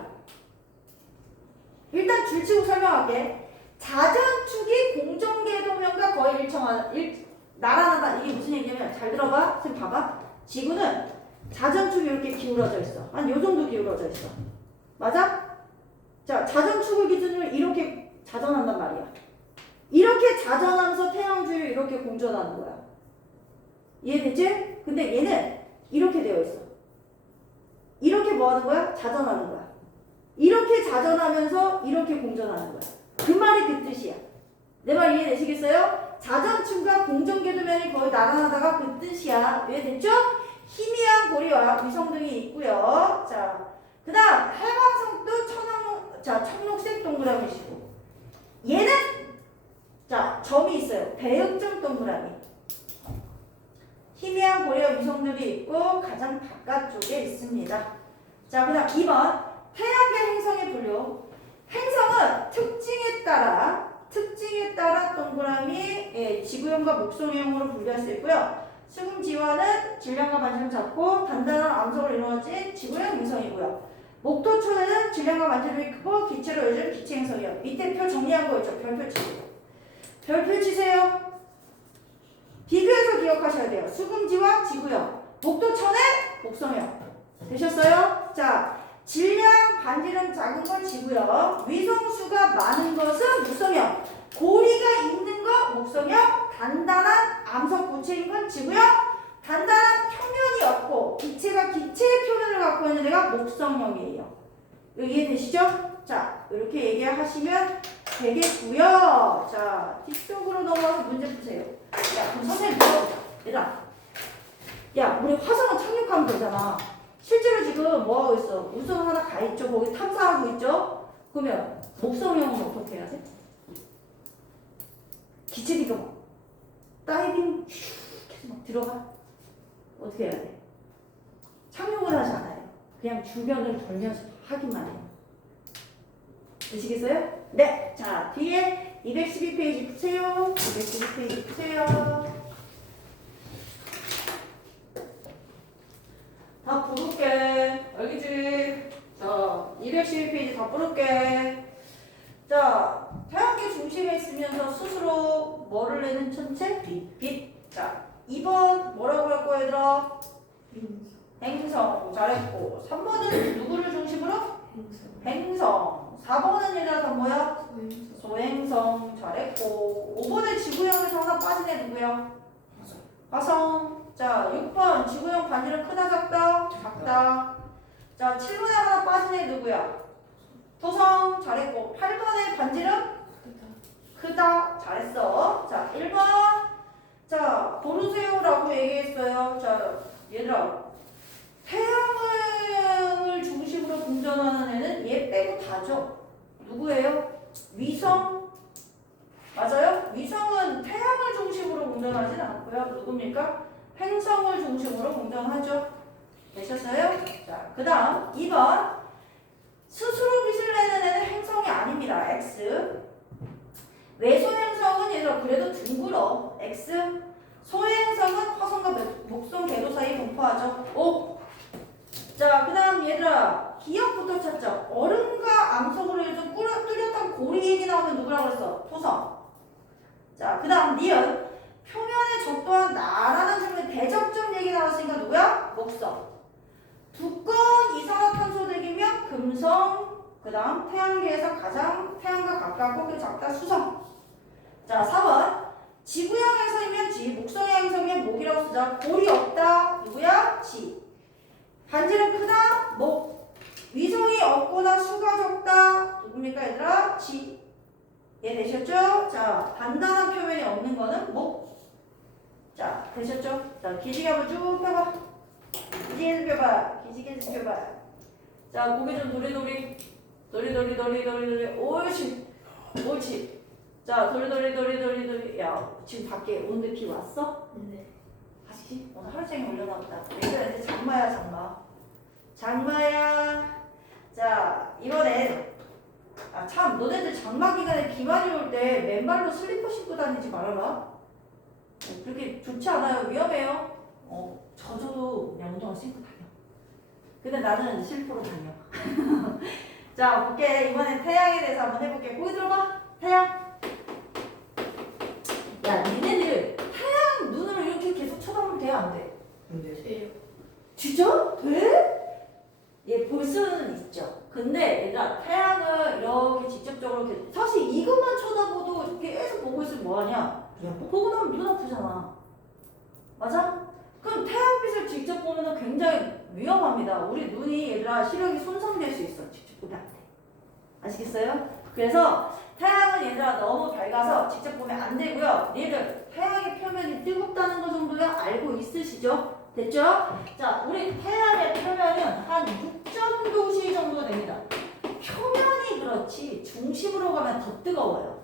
일단 줄치고 설명할게. 자전축이 공정궤도면과 거의 나란하다. 이게 무슨 얘기냐면 잘 들어봐. 쌤 봐봐. 지구는 자전축이 이렇게 기울어져 있어. 한 요 정도 기울어져 있어. 맞아? 자, 자전축을 기준으로 이렇게 자전한단 말이야. 이렇게 자전하면서 태양 주위를 이렇게 공전하는 거야. 이해되지? 근데 얘는 이렇게 되어 있어. 이렇게 뭐 하는 거야? 자전하는 거야. 이렇게 자전하면서 이렇게 공전하는 거야. 그 말이 그 뜻이야. 내 말 이해되시겠어요? 자전축과 공정궤도면이 거의 나란하다가 그 뜻이야. 이해됐죠? 희미한 고리와 위성등이 있고요. 자, 그 다음 해왕성도 청록색 동그라미시고. 얘는 자, 점이 있어요. 대역점 동그라미. 희미한 고리와 위성들이 있고 가장 바깥쪽에 있습니다. 자, 그 다음 2번. 태양계 행성의 분류. 행성은 특징에 따라 동그라미, 지구형과 목성형으로 분류할 수 있고요. 수금지화는 질량과 반지름 잡고 단단한 암석으로 이루어진 지구형 행성이고요. 목토천에는 질량과 반지름이 크고 기체로 이루어진 기체 행성이요. 밑에 표 정리한 거 있죠? 별표 치세요. 별표 치세요. 비교해서 기억하셔야 돼요. 수금지화 지구형, 목토천의 목성형. 되셨어요? 자, 질량, 반지름 작은 건 지구형, 위성수가 많은 것은 목성형, 고리가 있는 거 목성형, 단단한 암석 구체인 건 지구형, 단단한 표면이 없고 기체가 기체의 표면을 갖고 있는 데가 목성형이에요. 이해되시죠? 자, 이렇게 얘기하시면 되겠고요. 자, 뒤쪽으로 넘어가서 문제 푸세요. 야, 그럼 선생님 물어보자. 얘들아, 야, 우리 화성은 착륙하면 되잖아. 실제로 지금 뭐하고 있어? 우선 하나 가 있죠? 거기 탐사하고 있죠? 그러면 목성형은 어떻게 해야 돼? 기체기가 막 다이빙 계속 막 들어가? 어떻게 해야 돼? 착륙을 하지 않아요. 그냥 주변을 돌면서 하기만 해요. 되시겠어요? 네! 자, 뒤에 212페이지 푸세요. 212페이지 푸세요. 다 부를게. 알겠지? 자, 212페이지 다 부를게. 자, 태양계 중심에 있으면서 스스로 뭐를 내는 천체? 빛. 자, 2번 뭐라고 할 거야, 얘들아? 행성. 잘했고. 3번은 누구를 중심으로? 행성. 4번은 얘들아 다 뭐야? 소행성. 잘했고. 5번에 지구형에서 하나 빠진 애 누구야? 화성. 자, 6번 지구형 반지름 크다 작다? 작다. 자, 7번에 하나 빠진 애 누구야? 토성. 잘했고. 8번에 반지름 크다. 잘했어. 자, 1번. 자, 고르세요라고 얘기했어요. 자, 얘들아, 태양을 중심으로 공전하는 애는 얘 빼고 다죠. 누구예요? 위성. 맞아요? 위성은 태양을 중심으로 공전하진 않고요. 누굽니까? 행성을 중심으로 공전하죠. 되셨어요? 자, 그 다음 2번. 스스로 빛을 내는 애는 행성이 아닙니다. X. 외소행성은 얘들아 그래도 둥글어. X. 소행성은 화성과 목성 궤도 사이에 분포하죠. O. 자, 그 다음 얘들아 기억부터 찾죠. 얼음과 암석으로 좀 뚜렷한 고리 얘기 나오면 누구라고 그랬어? 토성. 자, 그 다음 니은. 표면에 적도한 나라는 질문에 대적점 얘기 나왔으니까 누구야? 목성. 두꺼운 이산화탄소 대기면 금성. 그 다음 태양계에서 가장 태양과 가깝고 그 작다 수성. 자, 4번. 지구형 행성이면 지, 목성형 행성이면 목이라고 쓰자. 골이 없다. 누구야? 지. 반지름 크다. 목. 위성이 없거나 수가 적다. 누굽니까 얘들아? 지. 이해되셨죠? 자, 단단한 표면이 없는 거는 목. 자, 되셨죠? 자, 기지개 한번 쭉 펴봐. 기지개 좀 펴봐. 기지개 좀 펴봐. 자, 고개 좀 도리도리. 도리도리. 옳지. 옳지. 자, 도리. 야, 지금 밖에 오는데 비 왔어? 네. 아시지? 오늘 하루 종일 올려놔 보다. 얘들한테 장마야, 장마. 장마야. 자, 이번에 참, 너네들 장마 기간에 비 많이 올 때 맨발로 슬리퍼 신고 다니지 말아라. 그렇게 좋지 않아요. 위험해요. 젖어도 그냥 운동화 신고 다녀. 근데 나는 슬리퍼로 다녀. 자, 볼게. 이번엔 태양에 대해서 한번 해볼게. 거기 들어봐. 태양. 야, 니네들 태양 눈으로 이렇게 계속 쳐다보면 돼? 안 돼? 돼요. 진짜? 돼? 얘 볼 수는 있죠. 근데 얘들아, 태양을 이렇게 직접적으로 사실 이것만 쳐다보도 계속 보고 있으면 뭐하냐? 보고 나면 눈 아프잖아. 맞아? 그럼 태양빛을 직접 보면 굉장히 위험합니다. 우리 눈이 얘들아 시력이 손상될 수 있어. 직접 보면 안 돼. 아시겠어요? 그래서 태양은 얘들아 너무 밝아서 직접 보면 안 되고요. 얘들 태양의 표면이 뜨겁다는 거 정도야 알고 있으시죠? 됐죠? 자, 우리 태양의 표면은 한 6.도씨 정도 됩니다. 표면이 그렇지 중심으로 가면 더 뜨거워요.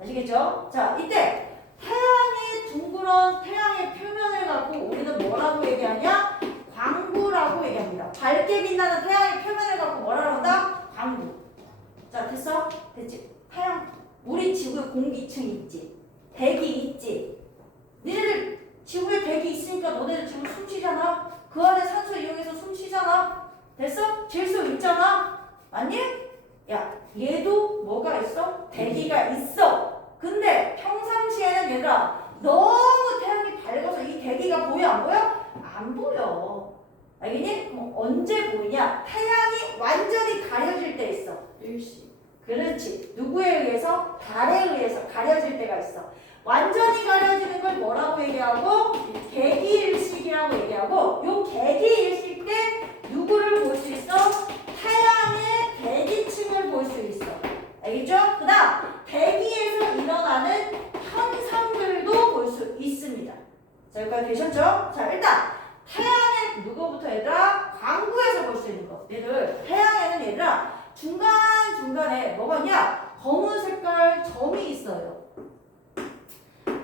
아시겠죠? 자, 이때 태양이 둥그런 태양의 표면을 갖고 우리는 뭐라고 얘기하냐? 광구라고 얘기합니다. 밝게 빛나는 태양의 표면을 갖고 뭐라고 한다? 광구. 자, 됐어? 됐지? 태양, 우리 지구에 공기층 있지? 대기 있지? 니네들 지구에 대기 있으니까 너네들 지금 숨 쉬잖아? 그 안에 산소 이용해서 숨 쉬잖아? 됐어? 질소 있잖아? 맞니? 야, 얘도 뭐가 있어? 대기가 있어. 근데 평상시에는 얘들아 너무 태양이 밝아서 이 대기가 보여 안 보여? 안 보여. 알겠니? 그럼 언제 보이냐? 태양이 완전히 가려질 때 있어. 일시. 그렇지. 누구에 의해서? 달에 의해서 가려질 때가 있어. 완전히 가려지는 걸 뭐라고 얘기하고? 개기일식이라고 얘기하고, 요 개기일식 때 누구를 볼 수 있어? 태양의 대기층을 볼 수 있어. 알겠죠? 그 다음 대기에서 일어나는 현상들도 볼 수 있습니다. 자, 여기까지 되셨죠? 자, 일단 태양의 누구부터 얘들아? 광구에서 볼 수 있는 거. 얘들 태양에는 얘들아 중간중간에 뭐가 있냐? 검은 색깔 점이 있어요.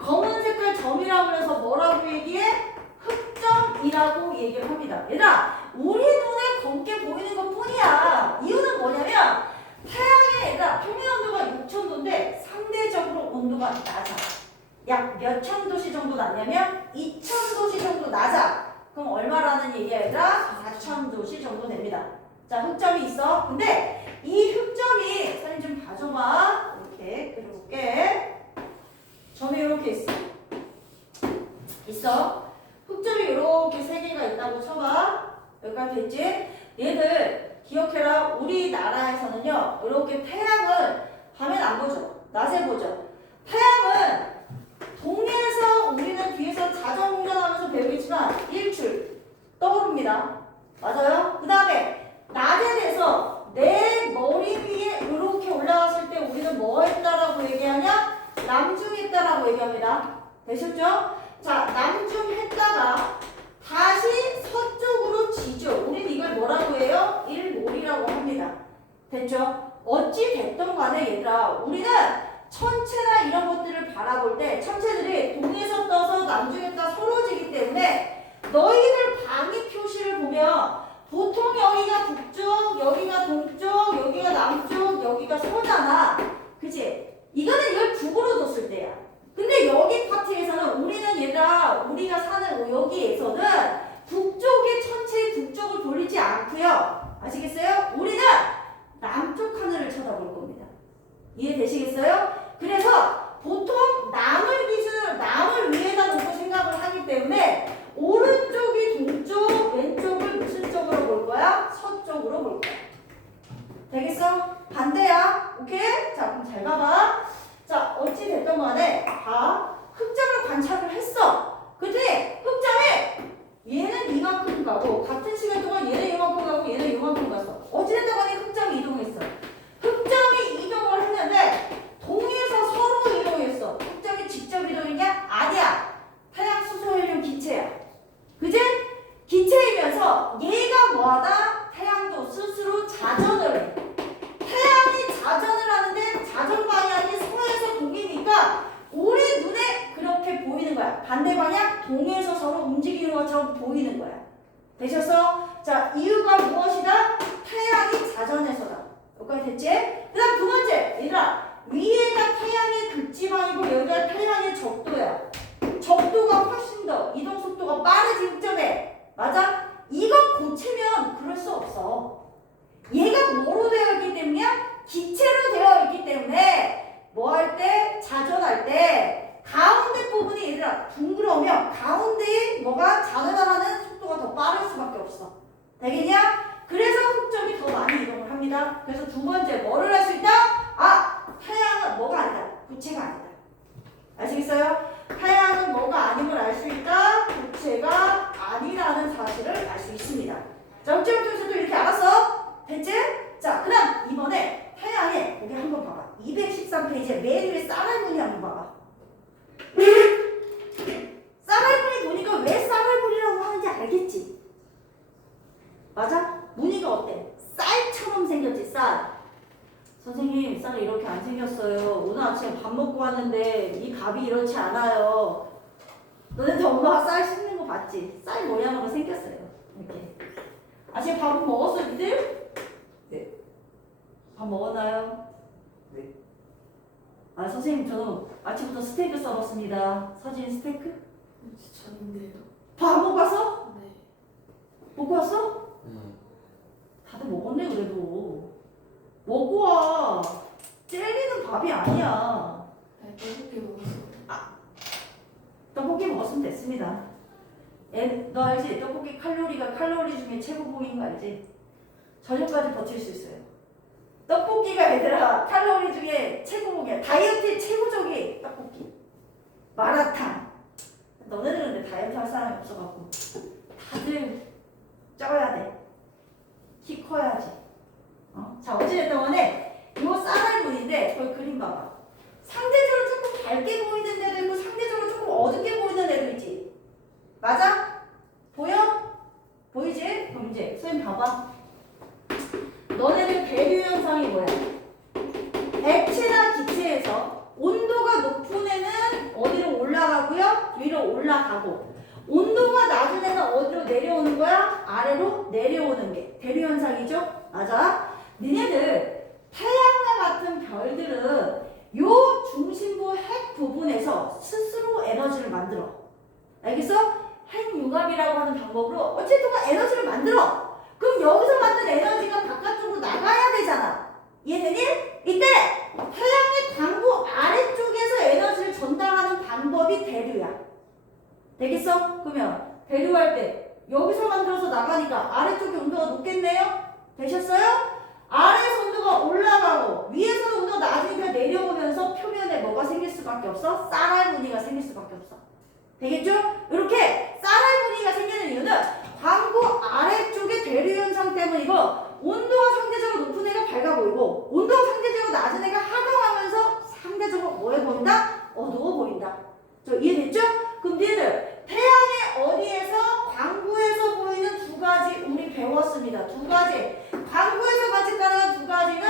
검은 색깔 점이라고 해서 뭐라고 얘기해? 흑점이라고 얘기를 합니다. 얘들아 우리 눈에 검게 보이는 것 뿐이야. 이유는 뭐냐면 태양의 얘들아 표면 온도가 6000도인데 상대적으로 온도가 낮아. 약 몇천 도씨 정도 낮냐면 2000도씨 정도 낮아. 그럼 얼마라는 얘기야 얘들아? 4000도씨 정도 됩니다. 자, 흑점이 있어. 근데 이 흑점이 사진 좀 봐줘봐. 이렇게 그려볼게. 점이 이렇게 있어. 있어. 흑점이 이렇게 세 개가 있다고 쳐봐. 여기까지 됐지? 얘들 기억해라. 우리나라에서는요 이렇게 태양을 밤엔 안 보죠. 낮에 보죠. 태양은 동해에서 우리는 뒤에서 자전운전하면서 배우겠지만 일출 떠오릅니다. 맞아요? 그 다음에 낮에 돼서 내 머리 위에 이렇게 올라갔을 때 우리는 뭐 했다라고 얘기하냐? 남중했다라고 얘기합니다. 되셨죠? 자, 남중했다가 다시 서쪽으로 지죠. 우리는 이걸 뭐라고 해요? 일몰이라고 합니다. 됐죠? 어찌 됐던 간에 얘들아 우리는 천체나 이런 것들을 바라볼 때 천체들이 동에서 떠서 남중에다 서로 지기 때문에 너희들 방위 표시를 보면 보통 여기가 북쪽, 여기가 동쪽, 여기가 남쪽, 여기가 서잖아. 그치? 이거는 이걸 북으로 뒀을 때야. 근데 여기 파트에서는 우리는 얘들아 우리가 사는 여기에서는 북쪽의 천체의 북쪽을 돌리지 않고요. 아시겠어요? 우리는 남쪽 하늘을 쳐다볼 겁니다. 이해되시겠어요? 그래서 보통 남을 위에다 놓고 생각을 하기 때문에 오른쪽이 동쪽, 왼쪽을 무슨 쪽으로 볼 거야? 서쪽으로 볼 거야. 되겠어? 반대야. 오케이? 자, 그럼 잘 봐봐. 자, 어찌 됐던 간에 봐. 흑점을 관찰을 했어. 그랬더니 흑점이 얘는 이만큼 가고 같은 시간 동안 얘는 이만큼 가고 얘는 이만큼 갔어. 어찌 됐던 간에 흑점이 이동했어. 흑점이 이동을 했는데 동에서 서로 이동했어. 흑점이 직접 이동했냐? 아니야. 태양 수소 헬륨 기체야. 그지? 기체이면서 얘가 뭐하다? 태양도 스스로 자전을 해. 태양이 자전을 하는데 자전 방향이 서에서 동이니까 우리 눈에 그렇게 보이는 거야. 반대 방향 동에서 서로 움직이는 것처럼 보이는 거야. 되셨어? 자, 이유가 무엇이다? 태양이 자전해서다. 여기까지 됐지? 그 다음 두 번째, 얘들아 위에가 태양의 극지방이고 여기가 태양의 적도야. 적도가 훨씬 더 이동 속도가 빠르지 흑점에. 맞아? 이거 고치면 그럴 수 없어. 얘가 뭐로 되어 있기 때문이야? 기체로 되어 있기 때문에 뭐 할 때? 자전할 때 가운데 부분이 얘들아 둥그러우면 가운데에 뭐가 자전하는 속도가 더 빠를 수밖에 없어. 되겠냐? 그래서 흑점이 더 많이 이동을 합니다. 그래서 두 번째 뭐를 할 수 있다? 아! 태양은 뭐가 아니다. 구체가 아니다. 아시겠어요? 태양은 뭐가 아님을 알 수 있다. 구체가 아니라는 사실을 알 수 있습니다. 자, 흑점을 통해서 또 이렇게 알았어? 됐지? 자, 그 다음 이번에 태양에 여기 한번 봐봐. 213페이지에 맨 위에 쌍알무늬 한번 봐봐. 쌍알무늬 보니까 왜 쌍알무늬라고 하는지 알겠지? 맞아? 무늬가 어때? 쌀처럼 생겼지, 쌀. 선생님, 쌀이 이렇게 안 생겼어요. 오늘 아침에 밥 먹고 밥이 이렇지 않아요. 너네들 엄마가 쌀 씻는 거 봤지? 쌀 모양으로 생겼어요. 이렇게. 아침에 밥은 먹었어, 니들? 네. 밥 먹었나요? 네. 아, 선생님, 저는 아침부터 스테이크 썰었습니다. 서진 스테이크? 전인데요. 밥 안 먹고 왔어? 네. 먹고 왔어? 다들 먹었네, 그래도. 먹고 와. 젤리는 밥이 아니야. 네, 떡볶이 먹었어요. 떡볶이 먹었으면 됐습니다. 너 알지? 떡볶이 칼로리가 칼로리 중에 최고봉인 거 알지? 저녁까지 버틸 수 있어요. 떡볶이가 얘들아 칼로리 중에 최고봉이야. 다이어트의 최고적이 떡볶이. 마라탕. 너네들은 근데 다이어트 할 사람이 없어갖고 다들 쪄야 돼. 키 커야지. 자, 어찌됐든 간에 요 쌀알분인데 거기 그림 봐봐. 상대적으로 조금 밝게 보이는 데도 있고 상대적으로 조금 어둡게 보이는 데도 있지. 맞아? 보여? 보이지? 그럼 이제 선생님 봐봐. 너네들 대류 현상이 뭐야? 액체나 기체에서 온도가 높은 애는 어디로 올라가고요? 위로 올라가고 온도가 낮은 애는 어디로 내려오는 거야? 아래로 내려오는 게 대류 현상이죠? 맞아? 니네들 태양과 같은 별들은 요 중심부 핵 부분에서 스스로 에너지를 만들어. 알겠어? 핵융합이라고 하는 방법으로 어쨌든 에너지를 만들어. 그럼 여기서 만든 에너지가 바깥쪽으로 나가야 되잖아. 이해되니? 이때 태양의 광부 아래쪽에서 에너지를 전달하는 방법이 대류야. 되겠어? 그러면 대류할 때 여기서 만들어서 나가니까 아래쪽의 온도가 높겠네요? 되셨어요? 아래에서 온도가 올라가고 위에서 온도가 낮으니까 내려오면서 표면에 뭐가 생길 수밖에 없어? 쌀알 무늬가 생길 수밖에 없어. 되겠죠? 이렇게 쌀알 무늬가 생기는 이유는 광부 아래쪽의 대류 현상 때문이고 온도가 상대적으로 높은 애가 밝아 보이고 온도가 상대적으로 낮은 애가 하강하면서 상대적으로 뭐해 보인다? 어두워 보인다. 저 이해됐죠? 그럼 니들 태양의 어디에서 광부에서 보이는 두 가지 우리 배웠습니다. 두 가지. 광부에서 관측 가능한 두 가지는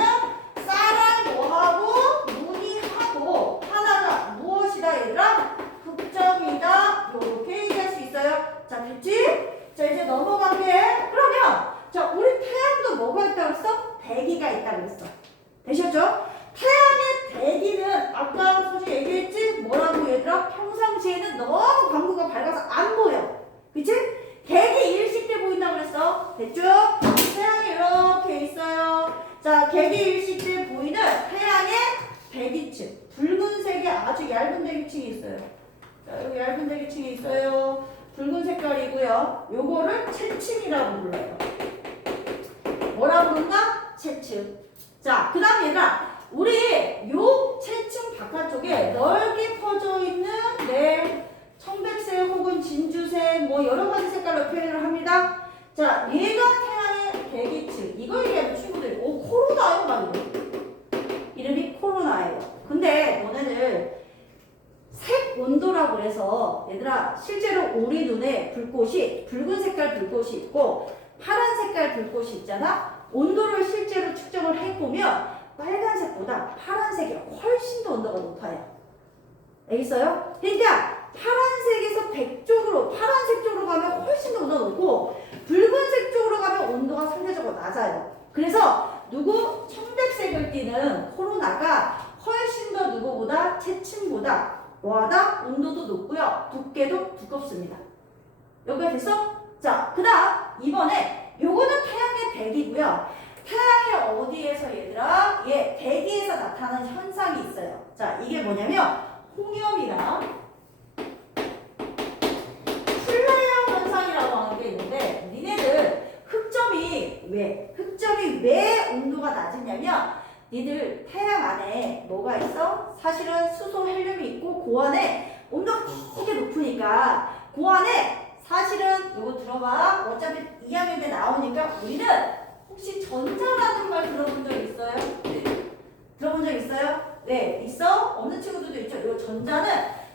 쌀알 뭐하고 무늬하고 하나가 무엇이다 얘들아? 흑점이다. 요렇게 얘기할 수 있어요. 자 됐지? 자 이제 넘어갈게. 그러면 자 우리 태양도 뭐가 있다고 했어? 대기가 있다고 그랬어. 되셨죠? 태양의 대기는 아까 소식 얘기했지? 뭐라고 얘들아? 평상시에는 너무 광부가 밝아서 안 보여. 그치? 객이 일식돼 보인다고 그랬어. 됐죠? 태양이 이렇게 있어요. 자, 객이 일식돼 보이는 태양의 대기층. 붉은색의 아주 얇은 대기층이 있어요. 자, 여기 얇은 대기층이 있어요. 붉은 색깔이고요. 요거를 채층이라고 불러요. 뭐라고 부른다? 채층. 자, 그 다음 얘들아. 우리 요 채층 바깥쪽에 넓게 퍼져 있는 청백색 혹은 진주색 뭐 여러 가지 색깔로 표현을 합니다. 자, 얘가 태양의 대기층. 이거 얘기하면 친구들이 코로나요? 막 이래. 이름이 코로나예요. 근데 너네들 색 온도라고 해서 얘들아 실제로 우리 눈에 불꽃이 붉은 색깔 불꽃이 있고 파란 색깔 불꽃이 있잖아. 온도를 실제로 측정을 해보면 빨간색보다 파란색이 훨씬 더 온도가 높아요. 알겠어요? 그러니까 파란색에서 파란색 쪽으로 가면 훨씬 더 온도가 높고 붉은색 쪽으로 가면 온도가 상대적으로 낮아요. 그래서 청백색을 띠는 코로나가 훨씬 더 누구보다 채층보다 뭐하다? 온도도 높고요. 두께도 두껍습니다. 여기가 됐어? 자, 그 다음 이번에 요거는 태양의 대기고요. 태양의 어디에서 얘들아? 대기에서 나타나는 현상이 있어요. 자, 이게 뭐냐면 홍염이랑 플레어 현상이라고 하는 게 있는데 니네들 흑점이 왜 온도가 낮으냐면 니들 태양 안에 뭐가 있어? 사실은 수소 헬륨이 있고 그 안에 온도가 되게 높으니까 그 안에 사실은 이거 들어봐. 어차피 2학년 때 나오니까 우리는 혹시 전자라는 말 들어본 적 있어요? 네. 들어본 적 있어요? 네, 있어? 없는 친구들도 있죠. 이 전자는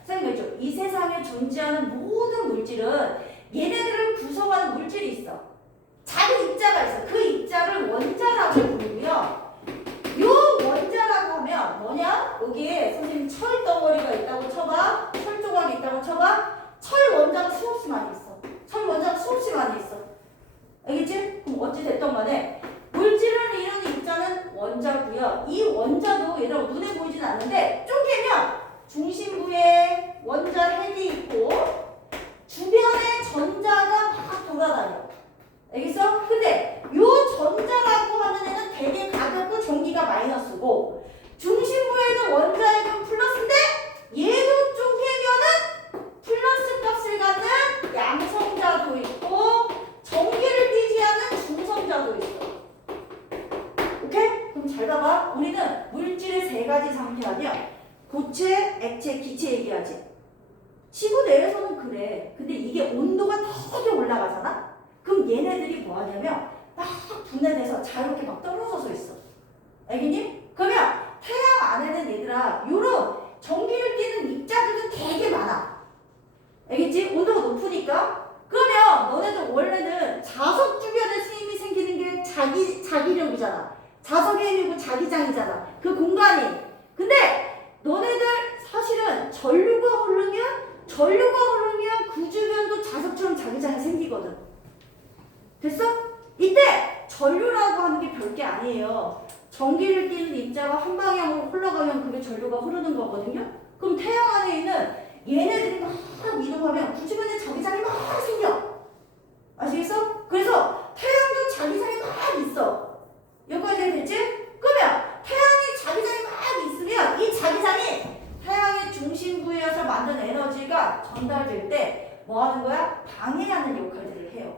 선생님 있죠. 이 세상에 존재하는 모든 물질은 얘네들을 구성하는 물질이 있어. 작은 입자가 있어. 그 입자를 원자라고 부르고요. 요 원자라고 하면 뭐냐면 여기에 선생님 철 덩어리가 있다고 쳐봐. 철 조각이 있다고 쳐봐. 철 원자가 수없이 많이 있어. 철 원자가 수없이 많이 있어. 알겠지? 그럼 어찌 됐던 간에 물질을 이루는 입자는 원자고요. 이 원자도 얘들아 눈에 보이진 않는데 쪼개면 중심부에 원자 핵이 있고 주변에 전자가 막 돌아다녀. 알겠어? 근데 요 전자라고 하는 애는 되게 가볍고 전기가 마이너스고 중심부에 있는 원자 핵은 플러스인데 얘도 쪼개면은 플러스 값을 갖는 양성자도 있고 전기를 띠지 않는 중성자도 있어. 오케이? 그럼 잘 봐봐. 우리는 물질의 세 가지 상태하면 고체, 액체, 기체 얘기하지. 지구 내에서는 그래. 근데 이게 온도가 되게 올라가잖아? 그럼 얘네들이 뭐 하냐면 막 분해돼서 자유롭게 막 떨어져서 있어. 알겠니? 그러면 태양 안에는 얘들아 요런 전기를 띠는 입자들도 되게 많아. 알겠지? 온도가 높으니까. 그러면 너네들 원래는 자석 주변에 힘이 생기는 게 자기력이잖아. 자석의 힘이고 자기장이잖아. 그 공간이. 근데 너네들 사실은 전류가 흐르면 그 주변도 자석처럼 자기장이 생기거든. 됐어? 이때 전류라고 하는 게 별게 아니에요. 전기를 띠는 입자가 한 방향으로 흘러가면 그게 전류가 흐르는 거거든요. 그럼 태양 안에 있는 얘네들이 막 이동하면 그 주변에 자기장이 막 생겨. 아시겠어? 그래서 태양도 자기장이 막 있어. 여기까지 됐지? 그러면 태양이 자기장이 막 있으면 이 자기장이 태양의 중심부에서 만든 에너지가 전달될 때 뭐 하는 거야? 방해하는 역할들을 해요.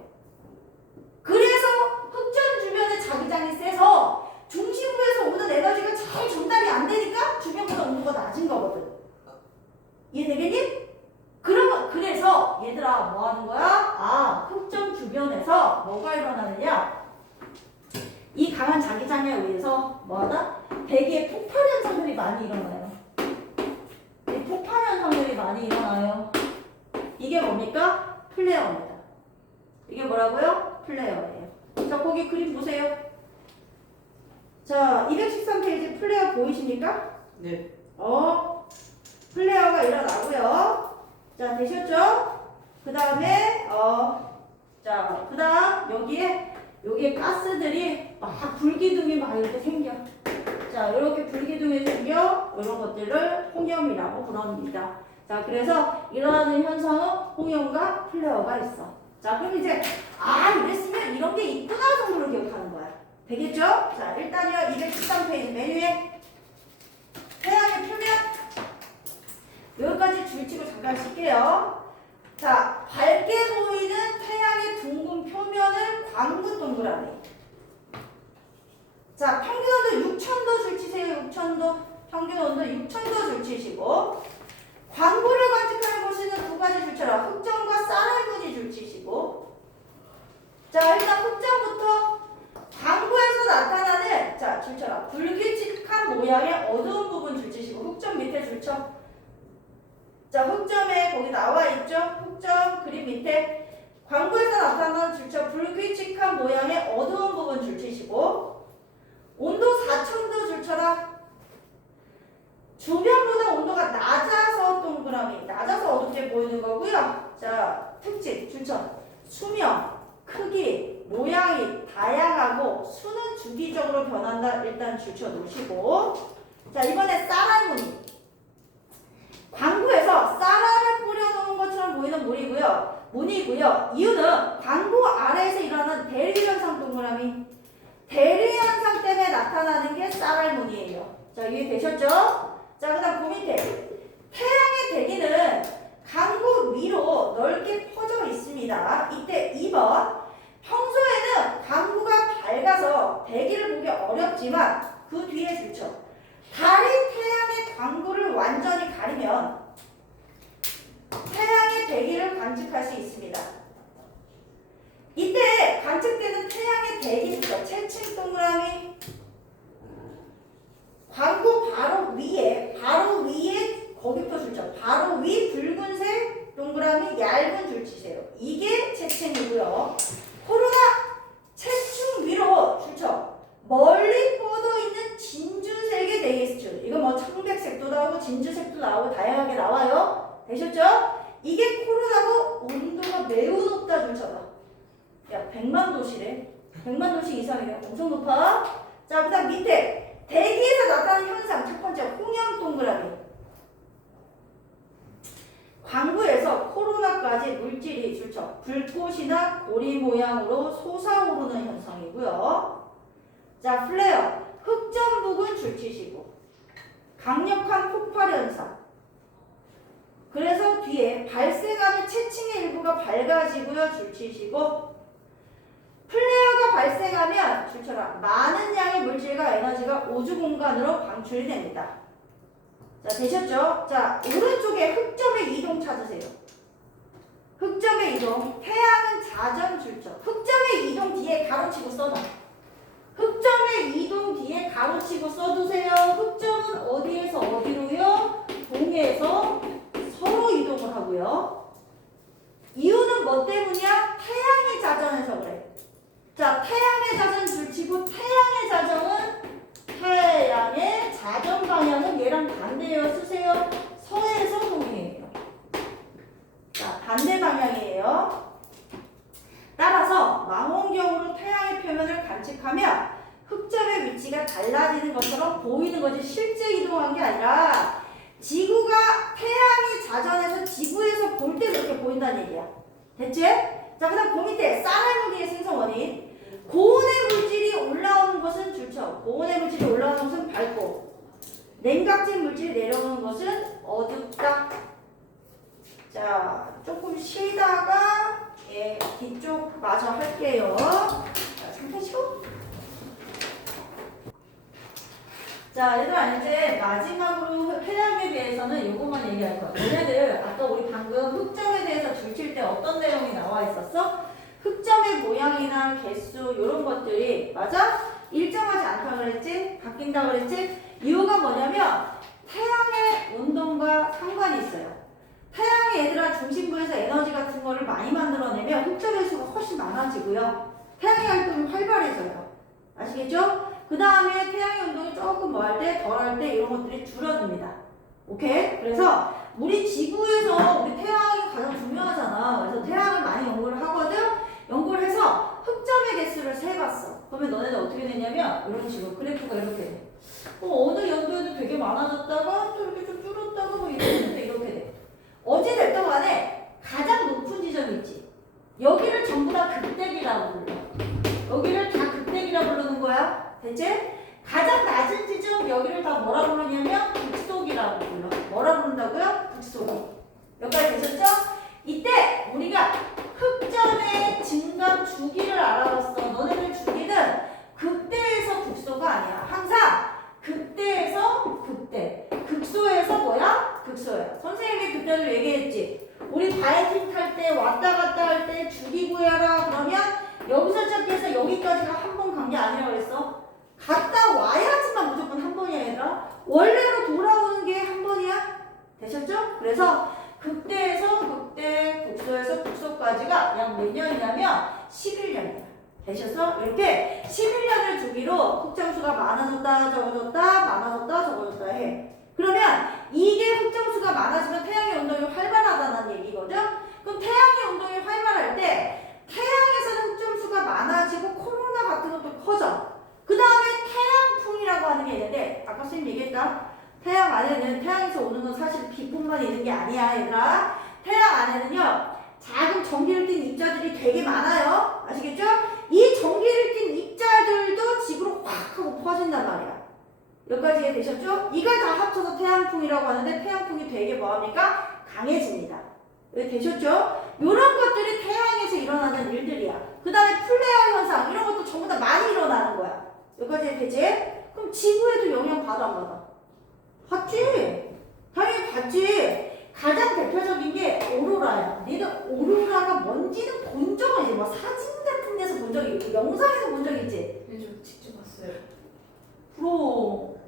그래서 흑점 주변에 자기장이 세서 중심부에서 오는 에너지가 잘 전달이 안 되니까 주변보다 온도가 낮은 거거든. 이해되겠니? 그래서 얘들아 뭐 하는 거야? 흑점 주변에서 뭐가 일어나느냐? 이 강한 자기장에 의해서 뭐하다? 대기의 폭발 현상들이 많이 일어나요. 이 폭발 현상들이 많이 일어나요. 이게 뭡니까? 플레어입니다. 이게 뭐라고요? 플레어예요. 자, 거기 그림 보세요. 자, 213페이지 플레어 보이십니까? 네. 플레어가 일어나고요. 자, 되셨죠? 그 다음에 자, 그 다음 여기에 가스들이 막 불기둥이 막 이렇게 생겨. 자, 이렇게 불기둥이 생겨. 이런 것들을 홍염이라고 부릅니다. 자, 그래서 일어나는 현상은 홍염과 플레어가 있어. 자, 그럼 이제 이랬으면 이런 게 있구나 정도로 기억하는 거야. 되겠죠? 자, 일단요 213페이지 맨 위에 태양의 표면 여기까지 줄치고 잠깐 쉴게요. 자, 밝게 보이는 태양의 둥근 표면을 광구 동그라미. 자, 평균 온도 6000도 줄치세요. 6000도. 평균 온도 6000도 줄치시고 광구를 관측하는 곳에는 두 가지 줄쳐라. 흑점과 쌀알무늬 줄치시고. 자, 일단 흑점부터 광구에서 나타나는 줄쳐라. 불규칙한 모양의 어두운 부분 줄치시고 흑점 밑에 줄쳐. 자, 흑점에 거기 나와 있죠? 흑점 그림 밑에 광구에서 나타나는 줄쳐 불규칙한 모양의 어두운 부분 줄치시고 온도 4000도 줄쳐라. 주변보다 온도가 낮아서 동그라미, 낮아서 어둡게 보이는 거고요. 자, 특징 줄쳐 수명, 크기, 모양이 다양하고 수는 주기적으로 변한다. 일단 줄쳐 놓으시고 자, 이번에 쌀알무늬. 광구에서 쌀알을 뿌려놓은 것처럼 보이는 무늬고요. 이유는 광구 아래에서 일어나는 대류현상 동그라미. 대류현상 때문에 나타나는 게 쌀알무늬예요. 자, 이해되셨죠? 자, 그 다음 그 밑에 태양의 대기는 광구 위로 넓게 퍼져 있습니다. 이때 2번 평소에는 광구가 밝아서 대기를 보기 어렵지만 그 뒤에 줄쳐 달이 태양의 광구를 완전히 가리면 태양의 대기를 관측할 수 있습니다. 이때 관측되는 태양의 대기죠. 채층 동그라미 광구 바로 위에 거기부터 줄쳐 바로 위 붉은색 동그라미 얇은 줄치세요. 이게 채층이고요. 코로나 채층 위로 줄쳐 멀리 뻗어 있는 진주색의 네이스줄. 이거 매우 높다 줄쳐봐. 야 100만 도시래. 100만 도시 이상이래. 엄청 높아. 자 그 다음 밑에 대기에서 나타나는 현상 첫 번째 홍영 동그라미. 광부에서 코로나까지 물질이 줄쳐 불꽃이나 고리 모양으로 솟아오르는 현상이고요. 자 플레어 흑점북은 줄치시고 강력한 폭발 현상. 그래서 뒤에 발생하는 채층의 일부가 밝아지고요. 줄치시고 플레어가 발생하면 줄쳐라 많은 양의 물질과 에너지가 우주 공간으로 방출이 됩니다. 자 되셨죠? 자 오른쪽에 흑점의 이동 찾으세요. 흑점의 이동 태양은 자전 줄쳐 흑점의 이동 뒤에 가로치고 써놔. 흑점의 이동 뒤에 가로치고 써두세요. 흑점은 어디에서 어디로요? 동에서 서로 이동을 하고요. 이유는 뭐 때문이야? 태양의 자전에서 그래. 자 태양의 자전 줄치고 태양의 자전은 태양의 자전 방향은 얘랑 반대예요. 쓰세요. 서에서 동이에요. 자 반대 방향이에요. 따라서 망원경으로 태양의 표면을 관측하면 흑점의 위치가 달라지는 것처럼 보이는 거지 실제 이동한 게 아니라 지구가 태양의 자전에서 지구에서 볼 때 그렇게 보인다는 얘기야. 됐지? 자 그 다음 그 밑에 쌀알무기의 생성 원인. 고온의 물질이 올라오는 것은 줄쳐. 고온의 물질이 올라오는 것은 밝고 냉각진 물질이 내려오는 것은 어둡다. 자 조금 쉬다가 뒤쪽 마저 할게요. 자 잠깐 쉬고. 자 얘들아 이제 마지막으로 태양에 대해서는 이것만 얘기할 거야. 얘네들 아까 우리 방금 흑점에 대해서 줄칠 때 어떤 내용이 나와 있었어? 흑점의 모양이나 개수 이런 것들이 맞아? 일정하지 않다 그랬지? 바뀐다 그랬지? 이유가 뭐냐면 태양의 운동과 상관이 있어요. 태양이 얘들아 중심부에서 에너지 같은 거를 많이 만들어내면 흑점의 수가 훨씬 많아지고요. 태양의 활동이 활발해져요. 아시겠죠? 그 다음에 태양의 운동이 조금 뭐 할 때, 덜 할 때 이런 것들이 줄어듭니다. 오케이? 그래서 우리 지구에서 우리 태양이 가장 중요하잖아. 그래서 태양을 많이 연구를 하거든. 연구를 해서 흑점의 개수를 세봤어. 그러면 너네는 어떻게 되냐면 이런 식으로 그래프가 이렇게 돼. 어느 연도에도 되게 많아졌다가 또 이렇게 좀 줄었다가 뭐 이랬는데 이렇게 돼. 어찌 됐든 간에 가장 높은 지점이 있지. 여기를 전부 다 극대기라고 불러. 여기를 다 극대기라고 부르는 거야. 됐지? 가장 낮은 지점 여기를 다 뭐라 부르냐면 극속이라고 불러. 뭐라 부른다고요? 극속이. 여기까지 되셨죠? 이때 우리가 흑점의 증감 주기를 알아봤어. 너네들 주기는 극대에서 극소가 아니야. 항상 극대에서 극대. 극소에서 뭐야? 극소야. 선생님이 그때도 얘기했지. 우리 바이킹 탈 때 왔다 갔다 할 때 주기 구해라. 그러면 여기서 시작해서 여기까지가 한 번 간 게 아니라고 그랬어. 갔다 와야지만 무조건 한 번이야 얘들아. 원래로 돌아오는 게 한 번이야. 되셨죠? 그래서 극대에서 극대, 극소에서 극소까지가 약 몇 년이냐면 11년이야. 되셨어? 이렇게 11년을 주기로 흑점수가 많아졌다, 적어졌다, 많아졌다, 적어졌다 해. 그러면 이게 흑점수가 많아지면 태양의 운동이 활발하다는 얘기거든? 그럼 태양의 운동이 활발할 때 태양에서는 흑점수가 많아지고 코로나 같은 것도 커져. 그 다음에 태양풍이라고 하는 게 있는데 아까 선생님 얘기했다. 태양 안에는 태양에서 오는 건 사실 빛뿐만 있는 게 아니야 얘들아. 태양 안에는요 작은 전기를 띤 입자들이 되게 많아요. 아시겠죠? 이 전기를 띤 입자들도 지구로 확 하고 퍼진단 말이야. 여기까지 이해되셨죠? 이걸 다 합쳐서 태양풍이라고 하는데 태양풍이 되게 뭐합니까? 강해집니다. 되셨죠? 이런 것들이 태양에서 일어나는 일들이야. 그 다음에 플레어 현상 이런 것도 전부 다 많이 일어나는 거야. 여기까지 되지? 그럼 지구에도 영향 받아 안 받아? 봤지? 당연히 봤지. 가장 대표적인 게 오로라야. 니들 오로라가 뭔지는 본 적은 이제 뭐 사진 같은 데서 본 적이 있고 영상에서 본 적이 있지? 네, 저 직접 봤어요. 프로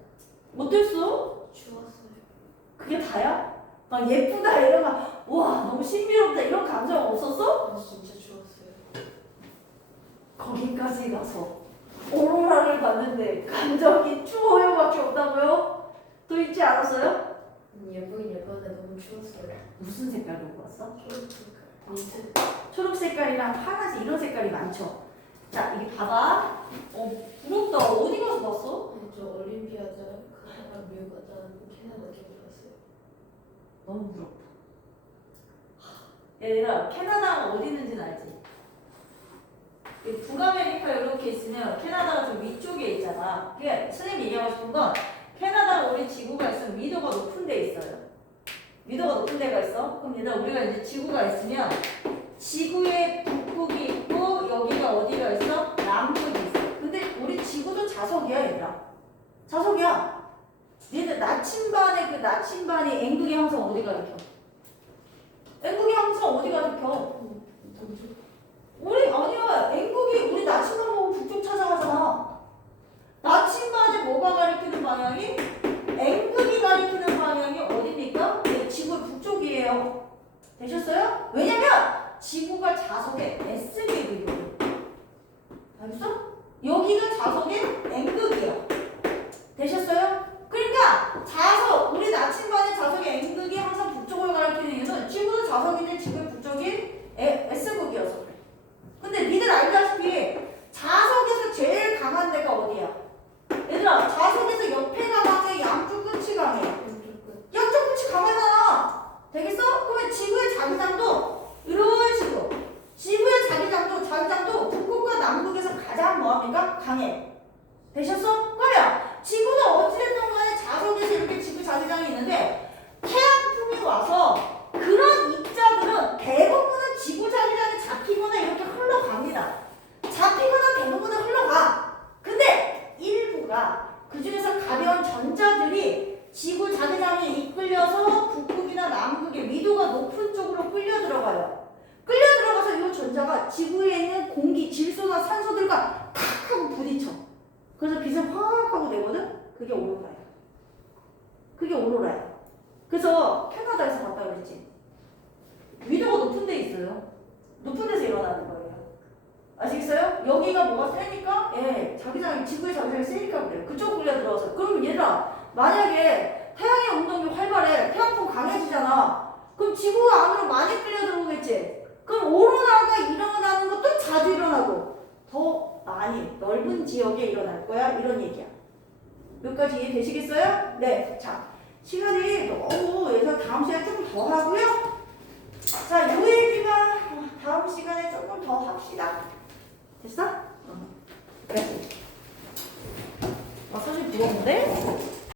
어땠어? 추웠어요. 그게 다야? 막 예쁘다 이러면 와 너무 신비롭다 이런 감정 없었어? 아, 진짜 추웠어요. 거기까지 가서 오로라를 봤는데 감정이 추워요밖에 없다고요? 또 있지 않았어요? 예쁘긴 예뻤는데 너무 추웠어요. 무슨 색깔 보고 왔어? 초록색깔. 민트. 색깔이랑 파란색 이런 색깔이 많죠. 자, 이게 봐봐. 부럽다. 어디 가서 봤어? 저 올림피아드 그거랑 미국 갔다 왔는데 캐나다 좀 갔어요. 너무 부럽다. 얘들아, 캐나다가 어디 있는지는 알지? 이 북아메리카 이렇게 있으면 캐나다가 좀 위쪽에 있잖아. 그게 선생님이 얘기하고 싶은 건 캐나다가 우리 지구가 있으면 위도가 높은 데 있어요. 위도가 높은 데가 있어. 그럼 얘들아, 우리가 이제 지구가 있으면 지구에 북극이 있고 여기가 어디가 있어? 남극이 있어. 근데 우리 지구도 자석이야, 얘들아. 자석이야. 얘들 나침반의 그 나침반이 N극의 항상 어디 가리켜? N극의 항상 어디 가리켜? 동쪽. 우리 아니야. N극이 우리 나침반 보고 북쪽 찾아가잖아. 나침반에 뭐가 가리키는 방향이? N극이 가리키는 방향이 어디입니까? 네, 지구의 북쪽이에요. 되셨어요? 왜냐면 지구가 자석의 S極이거든. 알겠어? 여기가 자석의 N극이야. 되셨어요? 그러니까 자석, 우리 나침반의 자석의 N극이 항상 북쪽을 가리키는 이유는 지구도 자석인데 지구의 북쪽이 S극이어서 그래. 근데 니들 알다시피 자석에서 제일 강한 데가 어디야? 얘들아, 자석에서 옆에가 강해, 양쪽 끝이 강해? 동쪽 끝. 양쪽 끝이 강하잖아. 되겠어? 그러면 지구의 자기장도 이런 식으로 지구의 자기장도 북극과 남극에서 가장 뭐합니까? 강해. 되셨어? 그러면 지구는 어찌됐든 간에 자석에서 이렇게 지구 자기장이 있는데 태양풍이 와서 그런 입자들은 대부분은 지구 자기장에 잡히거나 이렇게 흘러갑니다. 잡히거나 대부분은 흘러가. 근데 일부가 그중에서 가벼운 전자들이 지구 자기장에 이끌려서 북극이나 남극의 위도가 높은 쪽으로 끌려 들어가요. 끌려 들어가서 이 전자가 지구에 있는 공기, 질소나 산소들과 탁 하고 부딪혀. 그래서 빛을 확 하고 내거든? 그게 오로라야. 그게 오로라야. 그래서 캐나다에서 봤다 그랬지. 위도가 높은 데 있어요. 높은 데서 일어나는 거예요. 아시겠어요? 여기가 뭐가 세니까? 예, 자기장이, 지구의 자기장이 세니까 그래요. 그쪽 끌려 들어가서. 그럼 얘들아, 만약에 태양의 운동이 활발해. 태양풍 강해지잖아. 그럼 지구 안으로 많이 끌려 들어오겠지? 그럼 오로라가 일어나는 것도 자주 일어나고 더 많이 넓은 지역에 일어날 거야. 이런 얘기야. 여기까지 이해되시겠어요? 네. 자, 시간이 너무 그래서 다음 시간에 조금 더 하고요. 자, 요 얘기만 다음 시간에 조금 더 합시다. 됐어? 그래. 선생님 부었는데?